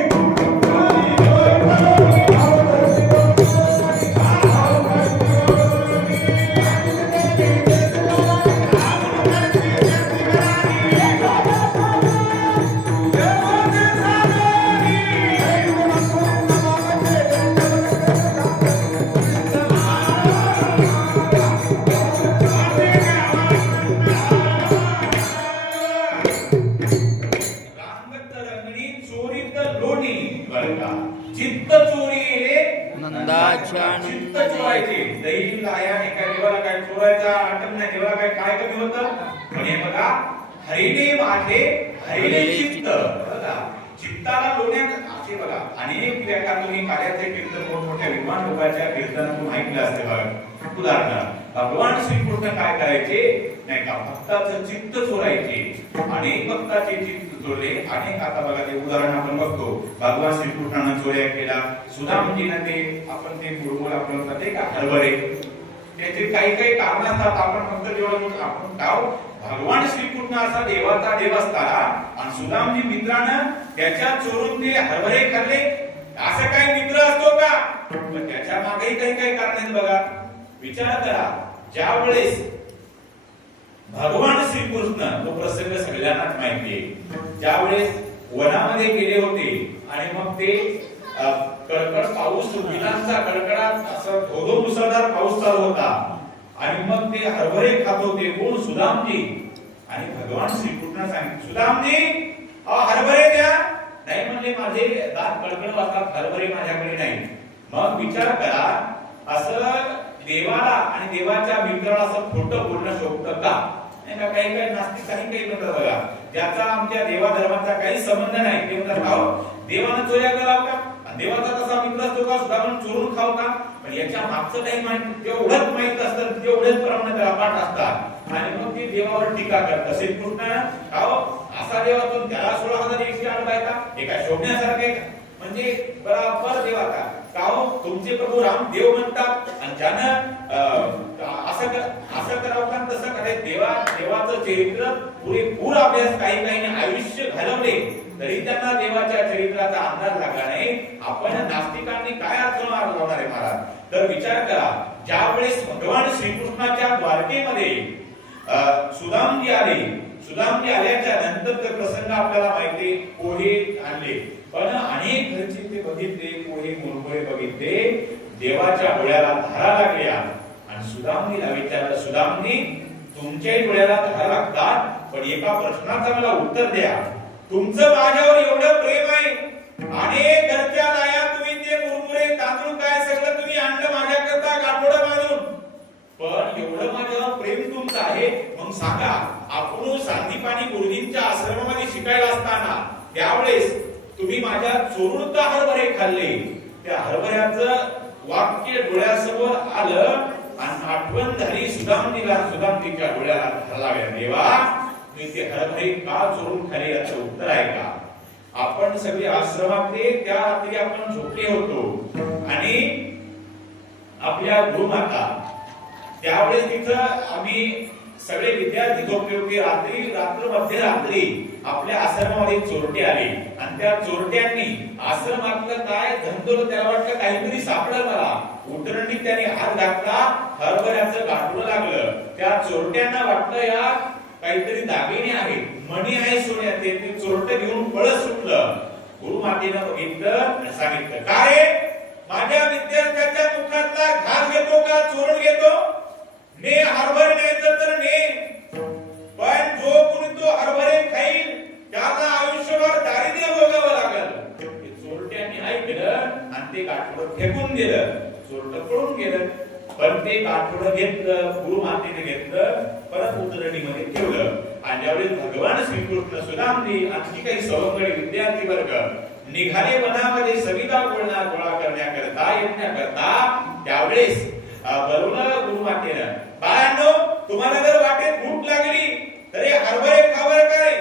रांगत रंगणी चोरीत लोणी बरं का चित्त चोरी नंदाच्या चित्त चोरायचे दैवी लाया एका देवाला काय चोरायचा आटम नाही देवाला काय कमी होतं म्हणे बघा हरिणे माझे हरिणे चित्त बघा चित्ताला लोण्यात असे बघा अनेक व्याख्या तुम्ही कार्याचे कीर्तन मोठमोठ्या विद्वान लोकांच्या कीर्तनातून ऐकलं असते बघा उदाहरण भगवान श्रीकृष्ण काय करायचे नाही का भक्ताचं चित्त चोरायचे अनेक भक्ताचे चित्त चोरले अनेक आता बघा ते उदाहरण आपण बघतो भगवान श्रीकृष्णानं चोऱ्या केला सुदामजीनं ते आपण ते मुरमुर आपण म्हणते का हरभरे त्याचे काही कारण असतात आपण फक्त जेव्हा आपण गाव भगवान श्रीकृष्ण असा देवाचा देव असताना आणि सुदामजी मित्रानं त्याच्या चोरून ते हरभरे खाल्ले असं काही मित्र असतो का पण त्याच्या मागेही काही कारण आहेत बघा विचार करा ज्या वेळेस भगवान श्रीकृष्ण तो प्रसंग सगळ्यांनाच माहिती आहे ज्या वेळेस वनामध्ये गेले होते आणि मग ते कडकड पाऊस विलांचा कडकडात असं धोधो मुसळधार पाऊस चालू होता आणि मग ते हरभरे खात होते कोण सुदामजी आणि भगवान श्रीकृष्ण सांगितले सुदामजी हरभरे द्या नाही म्हणजे माझे दात कडकड वाजतात हरभरे माझ्याकडे नाही मग विचार करा असं देवाला आणि देवाच्या मित्राला असं खोटं बोलणं शोभतं का नाही का काही नास्तिक काही म्हणतात बघा ज्याचा आमच्या देवा धर्माचा काही संबंध नाही ते म्हणतात खाऊ देवानं चोऱ्या करावं का देवाचा तसा मित्र असतो का सुद्धा म्हणून चोरून खाऊ का पण याच्या मागचं काही माहिती तेवढंच माहित असतं तेवढेच प्रमाणे त्याला पाठ असतात आणि मग ते देवावर टीका करतात श्रीकृष्ण खाऊ असा देव असून त्याला 16,108 बायका एका शोभण्यासारखे म्हणजे बराबर देवाचा काहो तुमचे प्रभू राम देव म्हणतात आणि ज्यानं असं करावं का तसं करायचं देवाचं चरित्र पुरेपूर अभ्यास काही आयुष्य घालवले तरी त्यांना देवाच्या चरित्राचा अंदाज लागला नाही आपण नास्तिकांनी काय अर्थ लावणार आहे महाराज तर विचार करा ज्या वेळेस भगवान श्रीकृष्णाच्या द्वारकेमध्ये सुदामजी आल्याच्या नंतर प्रसंग आपल्याला माहिती पोहे आणले पण अनेक घरचे ते बघितले पोहे मुरमुरे बघितले देवाच्या डोळ्याला धारा लागल्या आणि सुदामजीला विचारलं सुदामजी तुमच्या डोळ्याला धारा लागतात पण एका प्रश्नाचं मला उत्तर द्या तुमचं माझ्यावर एवढं प्रेम आहे अनेक घरच्या लाया तुम्ही ते मुरमुरे तांदूळ काय सगळं तुम्ही आणलं माझ्याकरता गाठोडं बांधून पण एवढं माझ्यावर प्रेम तुमचं आहे मग सांगा आपण सांदीपानी गुरुजींच्या आश्रमामध्ये शिकायला असताना त्यावेळेस तुम्ही माझ्या चोरून का हरभरे खाल्ले त्या हरभऱ्याचं वाक्य डोळ्यासमोर आलं आणि आठवण झाली सुदामजीच्या डोळ्याला धरलाव्या देवा मी ते हरभरे का चोरून खाल्ले याचं उत्तर आहे का आपण सगळे आश्रमातले त्या रात्री आपण झोपले होतो आणि आपल्या गुरुमाता त्यावेळेस तिथं आम्ही सगळे विद्यार्थी झोपले होते रात्र मध्यरात्री आपल्या आश्रमामध्ये चोरटे आले आणि त्या चोरट्यांनी आश्रमातलं काय धंदोल त्याला वाटलं काहीतरी सापडलं मला उतरणी त्याने हात घातला हरभऱ्याचं गाठोडं लागलं त्या चोरट्यांना वाटलं या काहीतरी दागिने आहेत मणी आहे सोन्याचे ते चोरटे घेऊन पळत सुटलं गुरुमातेनं बघितलं आणि सांगितलं काय माझ्या विद्यार्थ्याच्या मुखातला घास घेतो का चोरून घेतो ने हरभरे न्यायचं तर ने पण जो कोणी तो हरभरे खाईल त्याला आयुष्यभर दारिद्र्य भोगावं लागल चोरट्यांनी ऐकलं आणि ते गाठोडं फेकून दिलं चोरटं पळून गेलं पण ते गाठोडं घेतलं गुरुमातेने घेतलं परत उतरणीमध्ये ठेवलं आणि ज्यावेळेस भगवान श्रीकृष्ण सुदामजी आणखी काही सवंगडी विद्यार्थी वर्ग निघाले वनामध्ये सविता गोळा करण्याकरता येण्याकरता त्यावेळेस बोलवलं गुरुमातेनं बाळांनो तुम्हाला जर वाटेत भूक लागली तर हे हरभरे खावर काय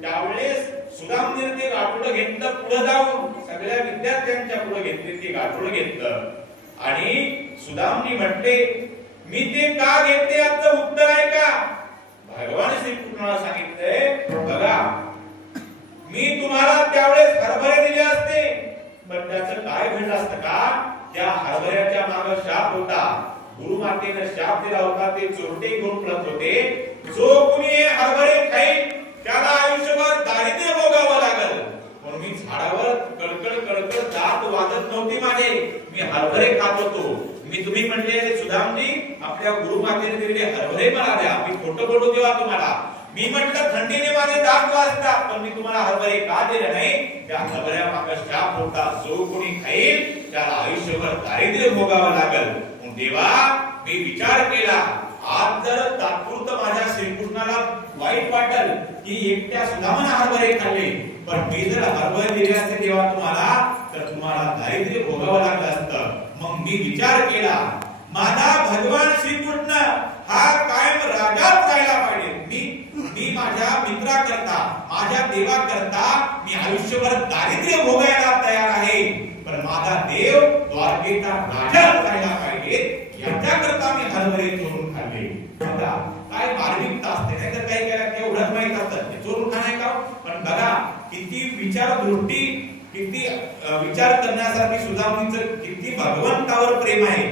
त्यावेळेस सुदामजीने ते गाठोडं घेतलं पुढे जाऊन सगळ्या विद्यार्थ्यांच्या पुढे घेतले ते गाठोडं घेतलं आणि सुदामजी म्हटले मी ते का घेतले याचं उत्तर आहे का भगवान श्रीकृष्णाला सांगितलंय बघा मी तुम्हाला त्यावेळेस हरभरे दिले असते, पण त्याचं काय घडलं असतं का? त्या हरभऱ्याच्या मागे शाप होता, गुरुमातेने शाप दिला होता, ते चोरटे घेऊन पळत होते. जो कुणी हे हरभरे खाईल त्याला आयुष्यभर दारिद्र्य भोगावं लागल. म्हणून मी झाडावर कळकळ दात वाजत नव्हती माझे, मी हरभरे खात होतो. तुम्ही म्हणले सुदामजी आपल्या गुरुमातेने दिलेले हरभरे मला द्या, मी खोटं बोलू देवा तुम्हाला. मी म्हटलं थंडीने माझे दात वाजतात, पण मी तुम्हाला हरभरे का दिले नाही? त्या हरभऱ्या मागे शाप होता, जो कोणी खाईल त्याला आयुष्यभर दारिद्र्य भोगावं लागल. देवा मी विचार केला, आज जर तात्पुरतं माझ्या श्रीकृष्णाला वाईट वाटल की एकट्या सुदामाने हरभरे खाल्ले, पण मी जर हरभरे दिले असते देवा तुम्हाला, तर तुम्हाला दारिद्र्य भोगावं लागलं असतं. मग मी विचार केला, माझा भगवान श्रीकृष्ण हा कायम राजाच राहायला पाहिजे. मी माझ्या मित्राकरता, माझ्या देवाकरता मी आयुष्यभर दारिद्र्य भोगायला तयार आहे, पण माझा देव द्वारकेचा राजाच राहायला पाहिजे, याच्याकरता मी हरभरे चोरून खाल्ले. बघा काय मार्मिकता असते, नाही तर काही काय एवढंच माहित असतं ते चोरून खाणे का. पण बघा किती विचारदृष्टी, किती विचार करण्यासारखी सुदामनीचं किती भगवंतावर प्रेम आहे.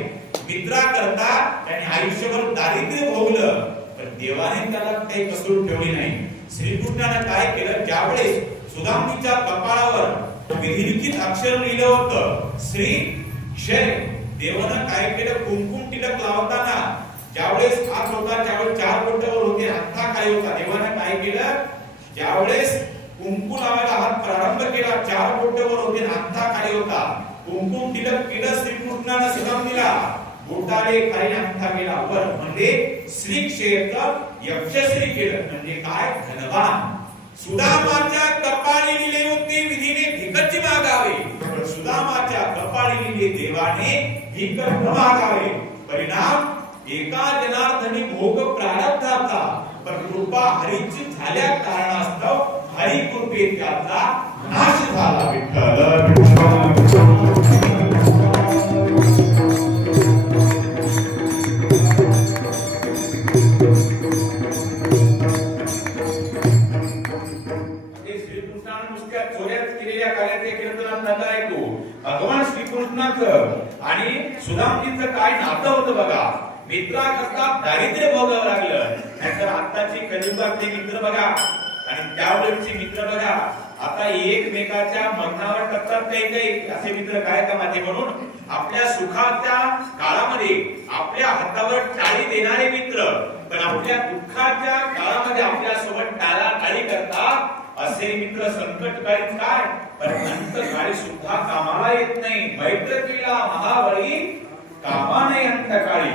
मित्राकरता त्याने आयुष्यभर दारिद्र्य भोगलं, पण देवाने त्याला काही कसूर ठेवली नाही. श्रीकृष्णाने काय केलं, ज्यावेळेस सुदामनीच्या कपाळावर विधिलिखित अक्षर लिहिलं होतं श्री क्षय, देवानं काय केलं, कुंकुम टिलक लावताना ज्यावेळेस हात होता त्यावेळेस 4 बोटावर होते, अंगठा काय होता, देवानं काय केलं, ज्यावेळेस कुंकू लावायला हात प्रारंभ केला 4 बोटावर होते, अंगठा काय होता, कुंकुम टिलक केलं श्रीकृष्णानं सुदामनीला, बोटाले खाली अंगठा केला वर, म्हणजे श्री क्षेत्र यक्षश्री केलं, म्हणजे काय, धनवान. सुदामाच्या कपाळी लिहिले होते विधीने भिकच मागावे, पण सुदामाच्या कपाळी लिहिले देवाने भिक न मागावे. परिणाम एका जनार्दनी भोग प्रारब्धाचा, पण कृपा हरीची झाल्या कारणास्तव हरी कृपेत त्याचा नाश झाला. विठ्ठल भगवान श्रीकृष्णाचं आणि सुदामजींचं काय नातं होतं बघा. मित्राकरता दारिद्र्य भोगावं लागलं, नाहीतर आताची कलियुगातले मित्र बघा आणि त्यावेळेचे मित्र बघा, आता एकमेकाच्या मरणावर टकतात काही असे मित्र काय कामाचे. म्हणून आपल्या सुखाच्या काळामध्ये आपल्या हातावर टाळी देणारे मित्र, पण आपल्या दुःखाच्या काळामध्ये आपल्या सोबत टाळाटाळी करतात असे मित्र संकटकाळी काय, पण अंतकाळी सुद्धा कामाला येत नाही. मैत्र केला महाबळी कामा नाही अंतकाळी.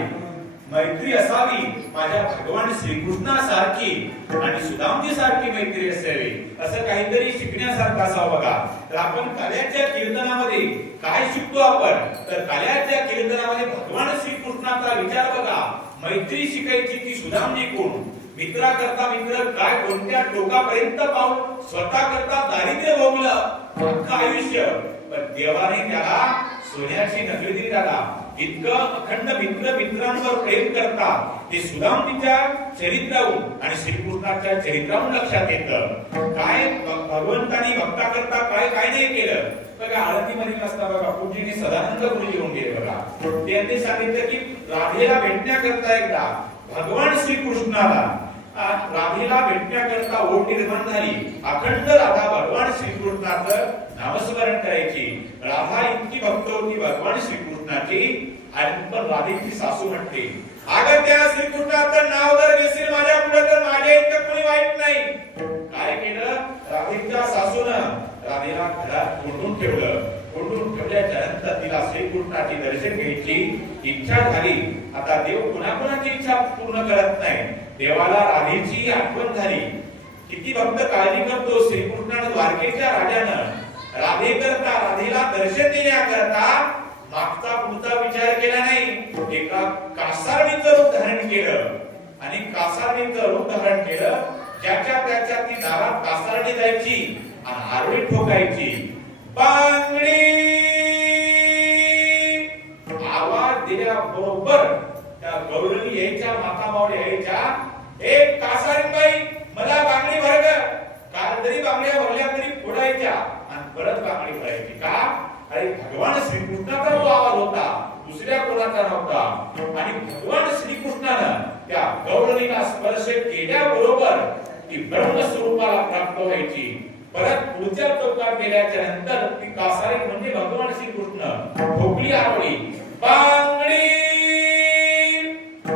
मैत्री असावी माझ्या भगवान श्रीकृष्णासारखी आणि सुदामजी सारखी मैत्री असावी, असं काहीतरी शिकण्यासारखं असावं बघा. तर आपण काल्याच्या कीर्तनामध्ये काय शिकतो आपण, तर काल्याच्या कीर्तनामध्ये भगवान श्रीकृष्णाचा विचार बघा. मैत्री शिकायची ती सुदामजी कोण, मित्राकरता मित्र काय कोणत्या टोकापर्यंत पाहून स्वतः करता दारिद्र्य भोगलं अख्खं आयुष्य, पण देवाने त्याला सोन्याची नगरी दिली. त्याला इतकं अखंड मित्र मित्रांवर प्रेम करतात ते सुदामजीच्या चरित्रावरून आणि श्रीकृष्णाच्या चरित्रावरून लक्षात येतं. काय भगवंतानी भक्ता करता काय काय नाही केलं बघा. आरतीमध्ये असता बघा पूज्यने सदानंद गुरु येऊन गेले बघा. त्यांनी सांगितलं की राधेला भेटण्याकरता एकदा भगवान श्रीकृष्णाला राधेला भेटण्याकरता ओढ निर्माण झाली. अखंड राधा भगवान श्रीकृष्णाचं नामस्मरण करायची. राधा इतकी भक्त होती भगवान श्रीकृष्णाची, आणि पण राधेची सासू म्हणते, अगं त्या श्रीकृष्णाचं नाव जर घेशील माझ्या पुढे तर माझ्या इतकं कोणी वाईट नाही. काय केलं, राधेच्या सासूनं राधेला घरात कोंडून ठेवलं. कोंडून ठेवल्याच्या नंतर तिला श्रीकृष्णाची दर्शन घ्यायची इच्छा झाली. आता देव कुणाकुणाची इच्छा पूर्ण करत नाही. देवाला राधेची आठवण झाली. किती भक्त काळजी करतो श्रीकृष्णानं द्वारकेच्या राजानं राधेकरता राधेला दर्शन देण्याकरता मागचा पुढचा विचार केला नाही. एका कासारणीचं रूप धारण केलं आणि कासारणीचं रूप धारण केलं. ज्याच्या त्याच्या ती दारात कासारणी जायची आणि आरवी ठोकायची. बांगडी आवाज दिल्याबरोबर त्या गौरवी यायच्या, माता मावळ्या यायच्या. एक कासारी बाई मला बांगडी भर ग. काल जरी बांगड्या भरल्या तरी थांबवायच्या आणि परत बांगडी भरायची का? अरे भगवान श्रीकृष्णाचा तो आवाज होता, दुसऱ्या कोणाचा नव्हता. आणि भगवान श्रीकृष्णानं त्या गौरणीला स्पर्श केल्याबरोबर ती ब्रह्मस्वरूपाला प्राप्त व्हायची. परत पुढच्या चौकात गेल्याच्या नंतर ती कासारी म्हणजे भगवान श्रीकृष्ण ठोकली आवडी बांगडी,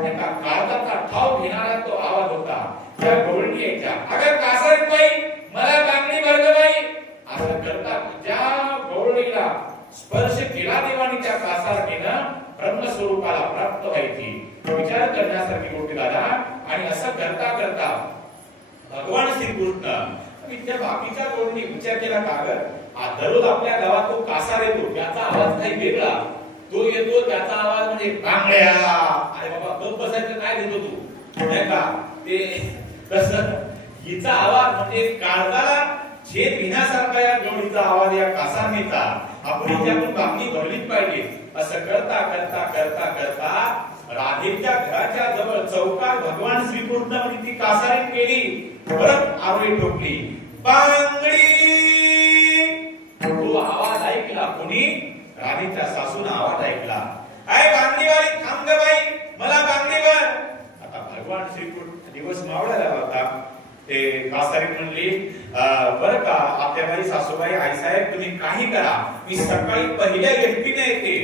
एका काळजाचा ठाव घेणारा तो आवाज होता. त्या गौरणी यायच्या, अगं कासारी बाई मला बांगडी भर ग बाई, असं करतात. ज्या गौरणीला स्पर्श केला देवानी त्या कासारणीनं ब्रह्मस्वरूपाला प्राप्त व्हायची. विचार करण्यासारखी गोष्ट दादा. आणि असं करता करता भगवान श्रीकृष्ण त्या बाकीच्या गौरणी विचार केला कागद दररोज आपल्या गावात तो कासार येतो, त्याचा आवाज काही वेगळा, तो येतो त्याचा आवाज म्हणजे बांगड्या. अरे बाबा गप बसायचं काय देतो तू, नाही का? ते कसं हिचा आवाज म्हणजे काळजाला छेद घेण्यासारखा या गौरीचा आवाज, या कासारणीचा. आपण हिच्यातून बांगडी भरलीच पाहिजे. असं करता करता करता करता राधेच्या घराच्या जवळ चौकात भगवान श्रीकृष्णाने ती कासारी केली. परत आवळी ठोकली बांगडी. तो आवाज ऐकला कोणी? राधेच्या सासून आवाज ऐकला, अय बांगडीवाली थांब ग बाई, मला बांगडी भर. आता भगवान श्रीकृष्ण दिवस मावळायला होता. ते कासारी म्हणली, बरं का आपल्याबाई सासूबाई आईसाहेब तुम्ही काही करा, मी सकाळी पहिल्या व्यक्तीने येते,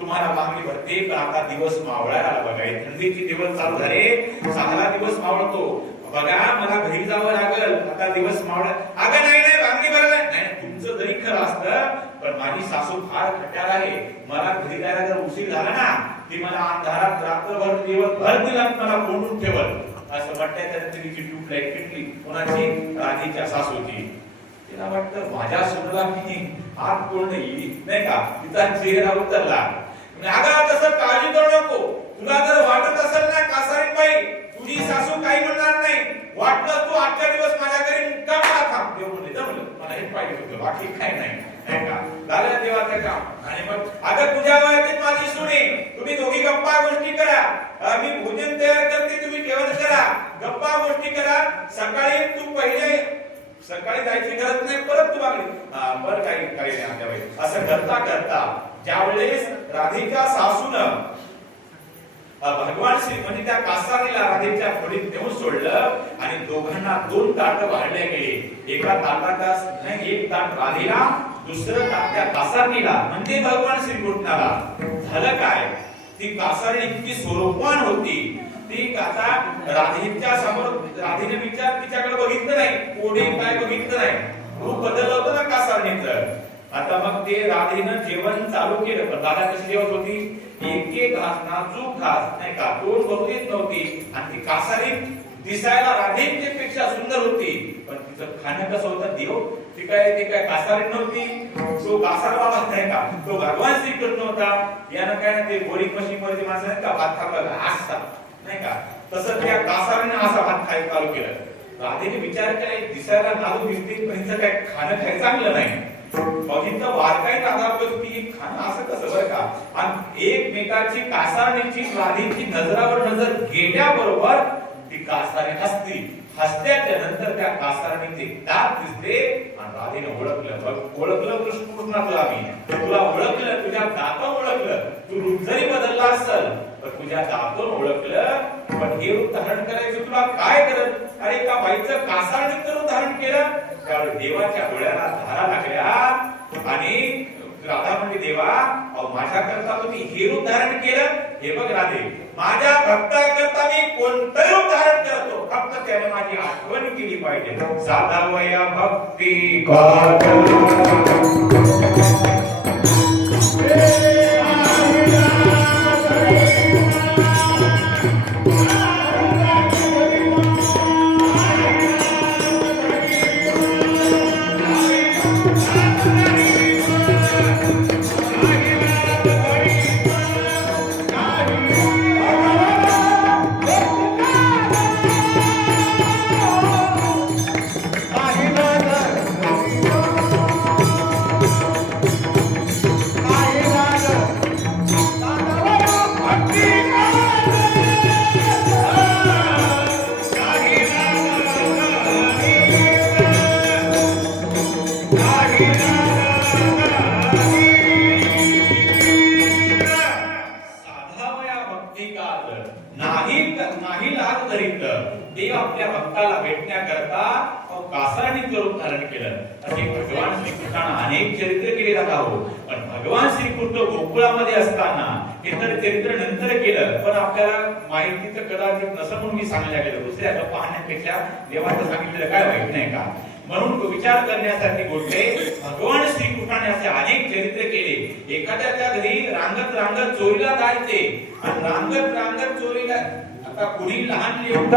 तुम्हाला बांगडी भरते. पण आता दिवस मावळायला बघा, थंडीचे दिवस चालू झाले, चांगला दिवस मावळतो बघा, मला घरी जावं लागल, आता दिवस मावळ. अगं नाही नाही बांगडी भरलं नाही, तुमचं जरी खरं असतं पण माझी सासू फार खट्याळ आहे, मला घरी जायला जर उशीर झाला ना ती मला अंधारात रात्रभर दिवसभर तिला मला कोंडून ठेवल. असं म्हटल्यानंतर तिची ट्यूबलाईट पेटली. कोणाची? राधेच्या सासूची. तिला वाटतं माझ्या सुनाला मी हात कोण येईल नाही का, तिचा चेहरा उतरला. अगं तसं काळजी करू नको, तुला जर वाटत असेल ना कासारी बाई तुझी सासू काही म्हणणार नाही, वाटलं तू आजच्या दिवस माझ्या घरी मुक्काम थांब. देव म्हणजे जमलं, मला हे पाहिजे होतं, बाकी काही नाही नाही का. झालं देवाचं काम. आणि मग अगं तुझ्या वयात माझी सुने, तुम्ही दोघी गप्पा गोष्टी करा, मी भोजन तयार करते, तुम्ही जेवण करा, गप्पा गोष्टी करा. सकाळी तू पहिले सकाळी जायची गरज नाही, परत तू मागली बरं काही नाही आमच्या बाई. असं करता करता ज्यावेळेस राधेच्या सासूनं भगवान श्री म्हणजे त्या कासारीला राधेच्या खोलीत नेऊन सोडलं आणि दोघांना दोन ताट वाढले गेले. एका ताटाचा नाही, एक ताट राधेला, दुसरं ताट त्या कासारणीला म्हणजे भगवान श्रीकृष्णाला. झालं काय, ती कासारणी इतकी स्वरूपवान होती, ती आता राधेच्या समोर राधेने विचार तिच्याकडे बघितलं नाही, कोणी काय बघितलं नाही, रूप बदललं होतं ना कासारणीचं. आता मग ते राधेनं जेवण चालू केलं. पण राधा कशी जेवत होती? एक एक घास, नाजूक घास नाही का, तोड भरू देत नव्हती. आणि ती कासारी दिसायला राधेच्या पेक्षा सुंदर होती, पण तिचं खाणं कसं होतं? देव ती काय कासारी नव्हती, तो कासार बाबा नाही का, तो भगवान श्रीकृष्ण होता. यानं काय ना ते बोरिंग मशीन मध्ये माणसं नाही का भात खाल्ला असा नाही का, तसं त्या कासारीनं असा भात खायला चालू केलं. राधेने विचार केला दिसायला नाजूक दिसते, पण हिचं काय खाणं काय चांगलं नाही. बघितलं वारकाईत आधार की खाणं असं कसं बरं का. आणि एकमेकाची कासारणीची राधेची नजरावर नजर गेल्याबरोबर ती कासारी हसती. हसल्याच्या नंतर त्या कासारणीचे दात दिसले आणि राधेने ओळखलं कृष्ण तुला, मी तुला ओळखलं, तुझ्या दातावर ओळखलं. तू रूप जरी बदलला असेल पण तुझ्या दातावर ओळखलं. पण हे रूप धारण करायचं तुला काय करत? अरे का बाईचं कासारणीचं रूप धारण केलं. त्यावेळी देवाच्या डोळ्याला धारा लागल्या आणि राधा म्हणजे देवा माझ्या करता तुम्ही हे रूप धारण केलं. हे बघ राधे, माझ्या भक्ता करता मी कोणतं रूप धारण करतो, फक्त त्याने माझी आठवण केली पाहिजे. साधावया भक्ती आपल्या भक्ताला भेटण्याकरता कासराने रूप धारण केलं. असे भगवान श्रीकृष्णाने अनेक चरित्र केले जात आहोत. पण भगवान श्रीकृष्ण गोकुळामध्ये असताना हे तर चरित्र नंतर केलं, पण आपल्याला माहिती तर कदाचित नसं म्हणून मी सांगल्या गेलं. दुसऱ्याचं पाहण्यापेक्षा देवाचं सांगितलेलं काय वाईट नाही का? म्हणून तो विचार करण्यासाठी बोलते भगवान श्रीकृष्णाने असे अनेक चरित्र केले. एखाद्याच्या घरी रांगत रांगत चोरीला जायचे आणि रांगत रांगत चोरीला आता कुणी लहान लेकरू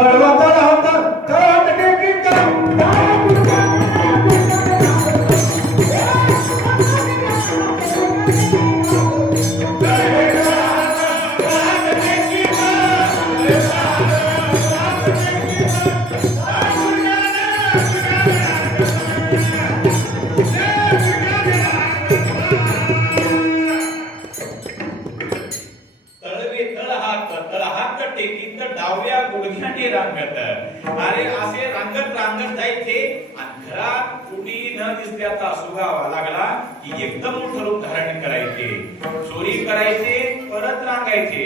डाव्या गुडघ्याने रांगत. अरे असे रांगत रांगत जायचे आणि घरात कुणी न दिसल्याचा सुगावा लागला की एकदम ठरून धारण करायचे, चोरी करायचे, परत रांगायचे.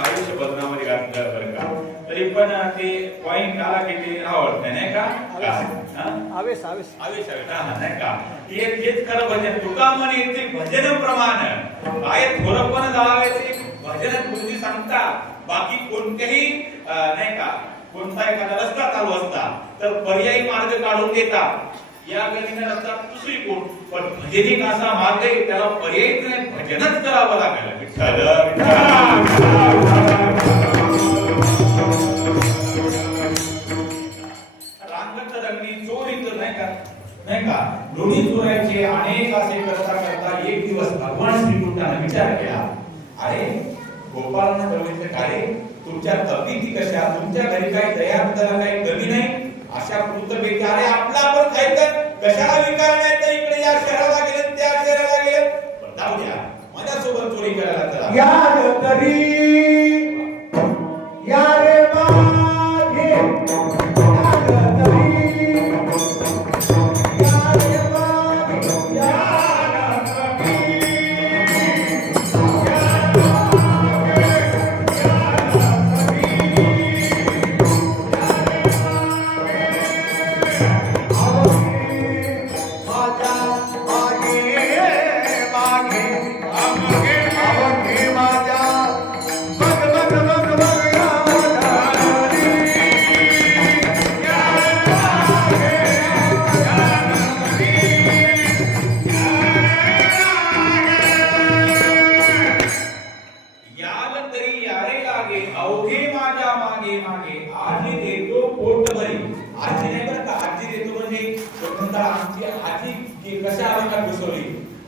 आयुष्य बदनामध्ये घातलं बरं का. तरी पण ते पॉइंट आला की ते आवडत नाही का? आवेश आवेश आवेश नाही का? हेच खरं भजन. तुका म्हणे ते भजन प्रमाण काय थोरपण जावायचे भजन गुरुजी सांगता. बाकी कोणत्याही नाही का कोणता एखादा रस्ता चालू असता तर पर्यायी मार्ग काढून देतात. या गतीने रस्ता दुसरी कोण, पण भजनिक असा मार्ग आहे त्याला पर्यायी नाही, भजनच करावं लागेल. विठ्ठल रांगत रंगणी चोरीच नाही का दोन्ही चोरायचे. अनेक असे करता करता एक दिवस भगवान श्रीकृष्णाने विचार केला, अरे गोपाळांना बघितलं काय तुमच्या तब्येती कशा, तुमच्या घरी काही दयाला काही कमी नाही. अशा वृत्तपैकी अरे आपला आपण खायचं कशाला विकार नाही तर इकडे या शहराला गेले त्या शहराला गेले, पण जाऊ द्या माझ्यासोबत चोरी करायला चला. यार तरी यारे माझे यार तरी यारे माझे यार तरी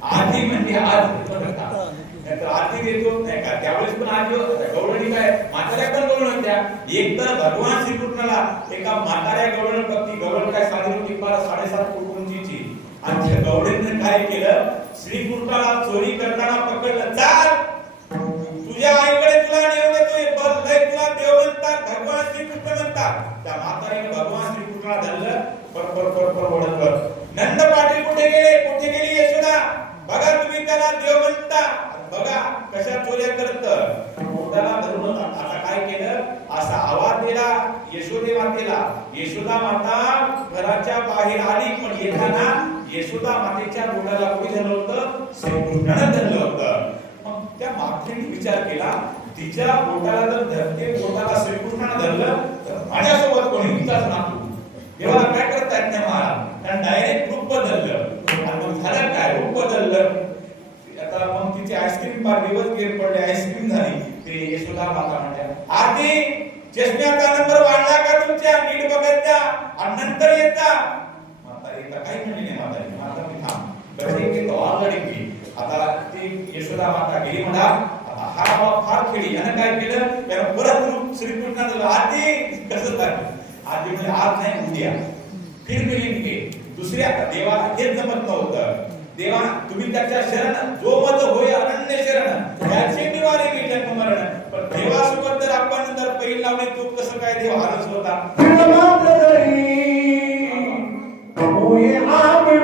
आधी म्हणजे आज आधी देतो नाही का. त्यावेळेस पण आज गवळणी काय म्हाताऱ्या पण गवळण होत्या. एक तर भगवान श्रीकृष्णाला एका म्हाताऱ्या गवळण ती गवळण काय साधी होती 7.5 फूट उंचीची. आणि त्या गवळणीने काय केलं श्रीकृष्णाला चोरी करताना पकडलं. चाल तुझ्या आईकडे तुला नेऊन देतो, तुला देव म्हणतात भगवान श्रीकृष्ण म्हणतात. त्या म्हातारीने भगवान श्रीकृष्णाला धरलं. पर ओढत नंद पाटील कुठे गेले, कुठे गेली यशोदा? बघा तुम्ही त्याला देव म्हणता, बघा कशा चोऱ्या करत. पोटाला धरून आता काय केलं असा आवाज दिला यशोदे मातेला. यशोदा माता घराच्या बाहेर आली, पण येताना यशोदा मातेच्या पोटाला कोणी धरलं होतं? श्रीकृष्णाने धरलं होतं. मग त्या मातेने विचार केला तिच्या पोटाला जर धरते पोटाला श्रीकृष्णाने धरलं तर माझ्यासोबत कोणी तिचाच नातू तेव्हा काय करतात त्या महाराज कारण डायरेक्ट रूप बदललं. आणि मग झालं काय रूप बदललं. आता मग तिची आईस्क्रीम पार दिवस गेर पडले, आईस्क्रीम झाली. ते यशोदा माता म्हणल्या आधी चष्म्याचा नंबर वाढला का तुमच्या, नीट बघत द्या आणि नंतर येता. माता येता काही म्हणली नाही. माता मी थांब कसे की तो ऑलरेडी आता ती यशोदा यशोदा माता गेली म्हणा. आता हा बाप फार खेळी. यानं काय केलं, यानं परत रूप श्रीकृष्णाचं दिलं. आधी कसं झालं, आधी म्हणजे आज नाही उद्या फिर मिळेल. दुसऱ्या देवाला हेच जमत नव्हतं. देवा तुम्ही त्याच्या शरण जो मत होय अनन्य शरण त्याचे निवारे की जन्म मरण. पण देवासोबत जर आपण जर पैल लावले तो कसं काय देव हारच होता. मात्र जरी होय आम्ही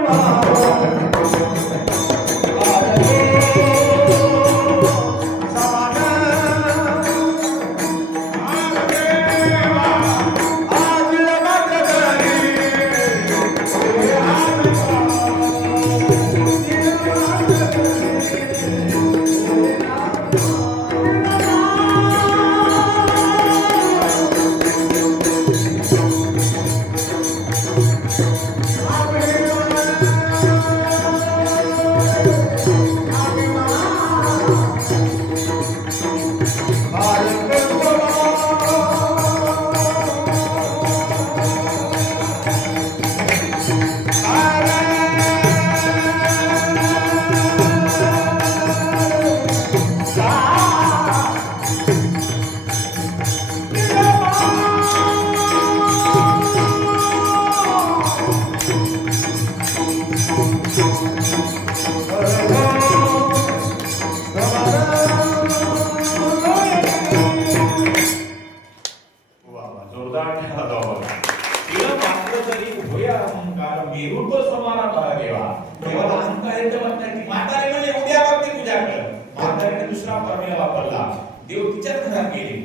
देव तिच्याच घरात गेले.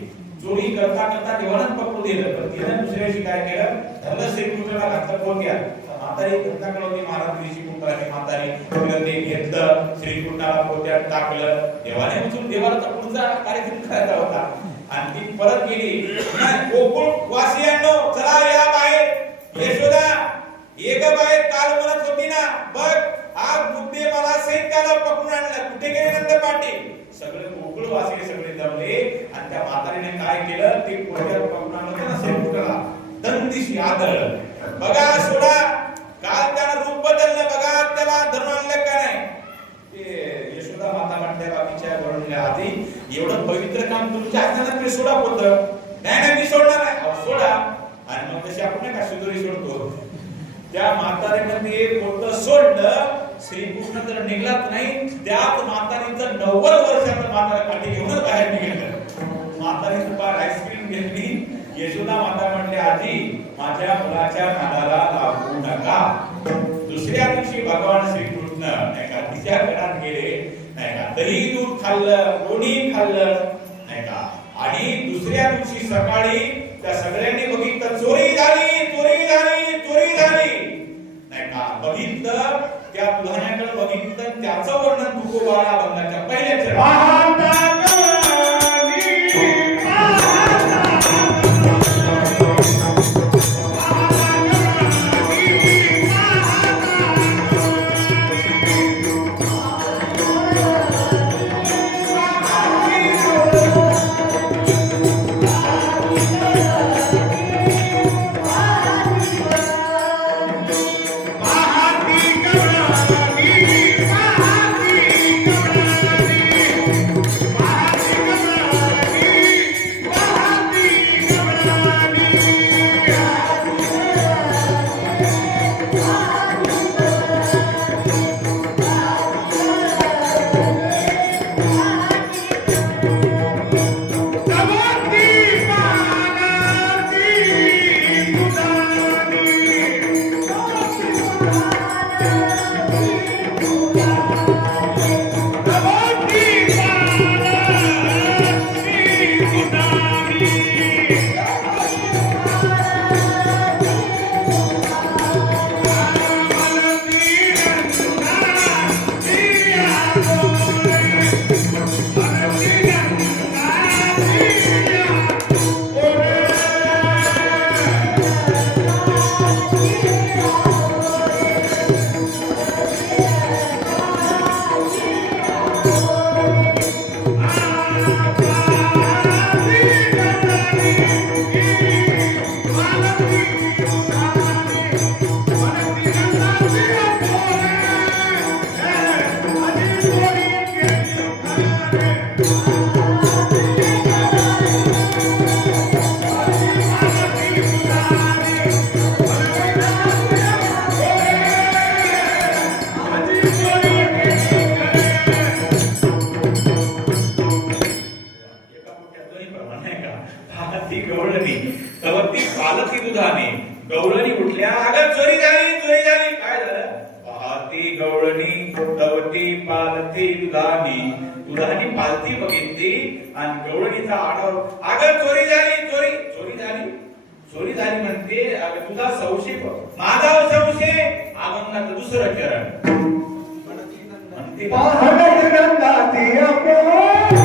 चोरी करता करता देवानं पकडू दिलं. पण तिने दुसऱ्याशी काय केलं, धरलं श्रीकृष्णाला घातलं पोट्यात. म्हातारी घटनाकडे होती महाराज ऋषी पुत्राची म्हातारी. तिनं ते घेतलं, श्रीकृष्णाला पोट्यात टाकलं. देवाने उचलून देवाला तर पुढचा कार्यक्रम करायचा होता. आणि ती परत गेली. गोकुळ वासियांनो चला या बाहेर. यशोदा एक बाहेर काल म्हणत होती ना, बघ आज बुद्धे मला सैत्याला पकडून आणलं. कुठे गेले नंद पाटील. सगळे गोकुळवासी सगळे जमले आणि त्या म्हातारीने काय केलं, ते पोट्यात पकडून आणलं ना श्रीकृष्णाला. दंदिशी आदळलं. बघा सोडा, काल त्यानं रूप बदललं. बघा त्याला धरून आणलं का नाही. ते यशोदा माता म्हणते बाकीच्या वडील आधी एवढं पवित्र काम तुमच्या हाताने मी सोडा होतं. नाही मी सोडणार नाही. सोडा. आणि मग तशी आपण का सुधुरी सोडतो. त्या म्हातारीने ते पोतं सोडलं. श्रीकृष्ण जर निघलाच नाही. त्याच म्हातारीचं 90 वर्षाचं म्हातारा काठी घेऊनच बाहेर निघालं. म्हातारीचं पार आईस्क्रीम घेतली. यशोदा माता म्हणले आजी माझ्या मुलाच्या नादाला लागू नका. दुसऱ्या दिवशी भगवान श्रीकृष्ण नाही का तिच्या घरात गेले. नाही का दही दूध खाल्लं, लोणी खाल्लं. नाही का आणि दुसऱ्या दिवशी सकाळी त्या सगळ्यांनी बघितलं चोरी झाली, चोरी झाली, चोरी झाली. नाही का बघितलं त्या दुधाण्याकडे बघितलं. त्याचं वर्णन तुकोबाला बंधाच्या पहिल्या चरणात. गवळणी तवती पालती दुधानी दुधानी पालती बघितली आणि गवळणीचा आढाव अगं चोरी झाली चोरी झाली म्हणते अगं तुझा संशय माझा संशय अभंगाचं दुसरं चरण म्हणते पाहण्यात गंगाती आपण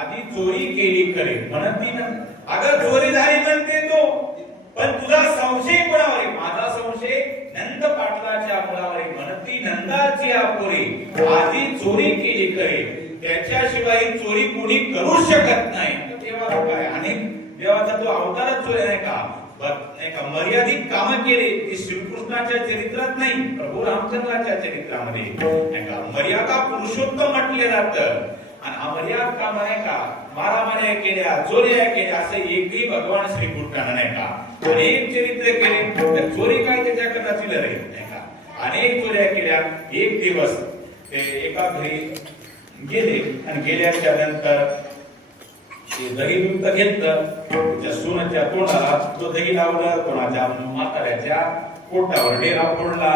आधी चोरी केली करे म्हणती ना अगं चोरी झाली म्हणते तो पण तुझा संशय कोणावर आहे माझा संशय नंद पाटलाच्या मुलावर आहे म्हणती नंदाची आपोरी आधी चोरी केली करे त्याच्याशिवाय चोरी कोणी करू शकत नाही देवाला काय आणि देवाचा तो अवतारच चोरी नाही का मर्यादित काम केले ते श्रीकृष्णाच्या चरित्रात नाही प्रभू रामचंद्राच्या चरित्रामध्ये नाही का मर्यादा पुरुषोत्तम म्हटले जातं आणि अमर्याद काम नाही का मारामाऱ्या केल्या चोऱ्या केल्या असं एकही भगवान श्रीकृष्णाने नाही का अनेक चरित्र केले तर चोरी काय त्याच्या कदाचित नाही का अनेक चोऱ्या केल्या एक दिवस ते एका घरी गेले आणि गेल्याच्या नंतर दही दूध घेतलं त्याच्या सोनाच्या तोंडाला तो दही लावलं कोणाच्या म्हाताऱ्याच्या पोटावर डेरा फोडला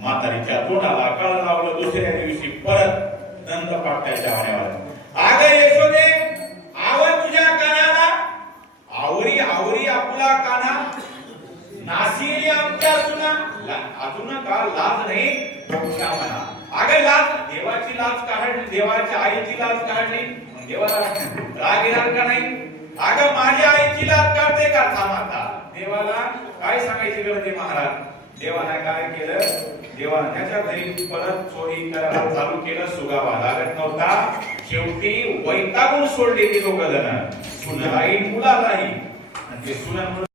म्हातारीच्या तोंडाला कळ लावलं दुसऱ्या दिवशी परत नंद पाटल्याच्या वाड्यावर अगं यशोदे आवर तुझ्या कानाला आवरी आवरी आपला काना नाशिली आमच्या सुना अजून का लाज नाही म्हणा अगं लाज देवाची लाज काढली देवाच्या आईची लाज काढली देवाला राग येणार का नाही अगं माझ्या आईची लाज काढते का थांबता देवाला काय सांगायची गरज आहे महाराज देवाने काय केलं देवाने त्याच्या घरी परत चोरी करायला चालू केलं सुगावा लागत नव्हता शेवटी वैतागून सोडले ती दोघ जण सुनालाही मुलालाही आणि ते सुना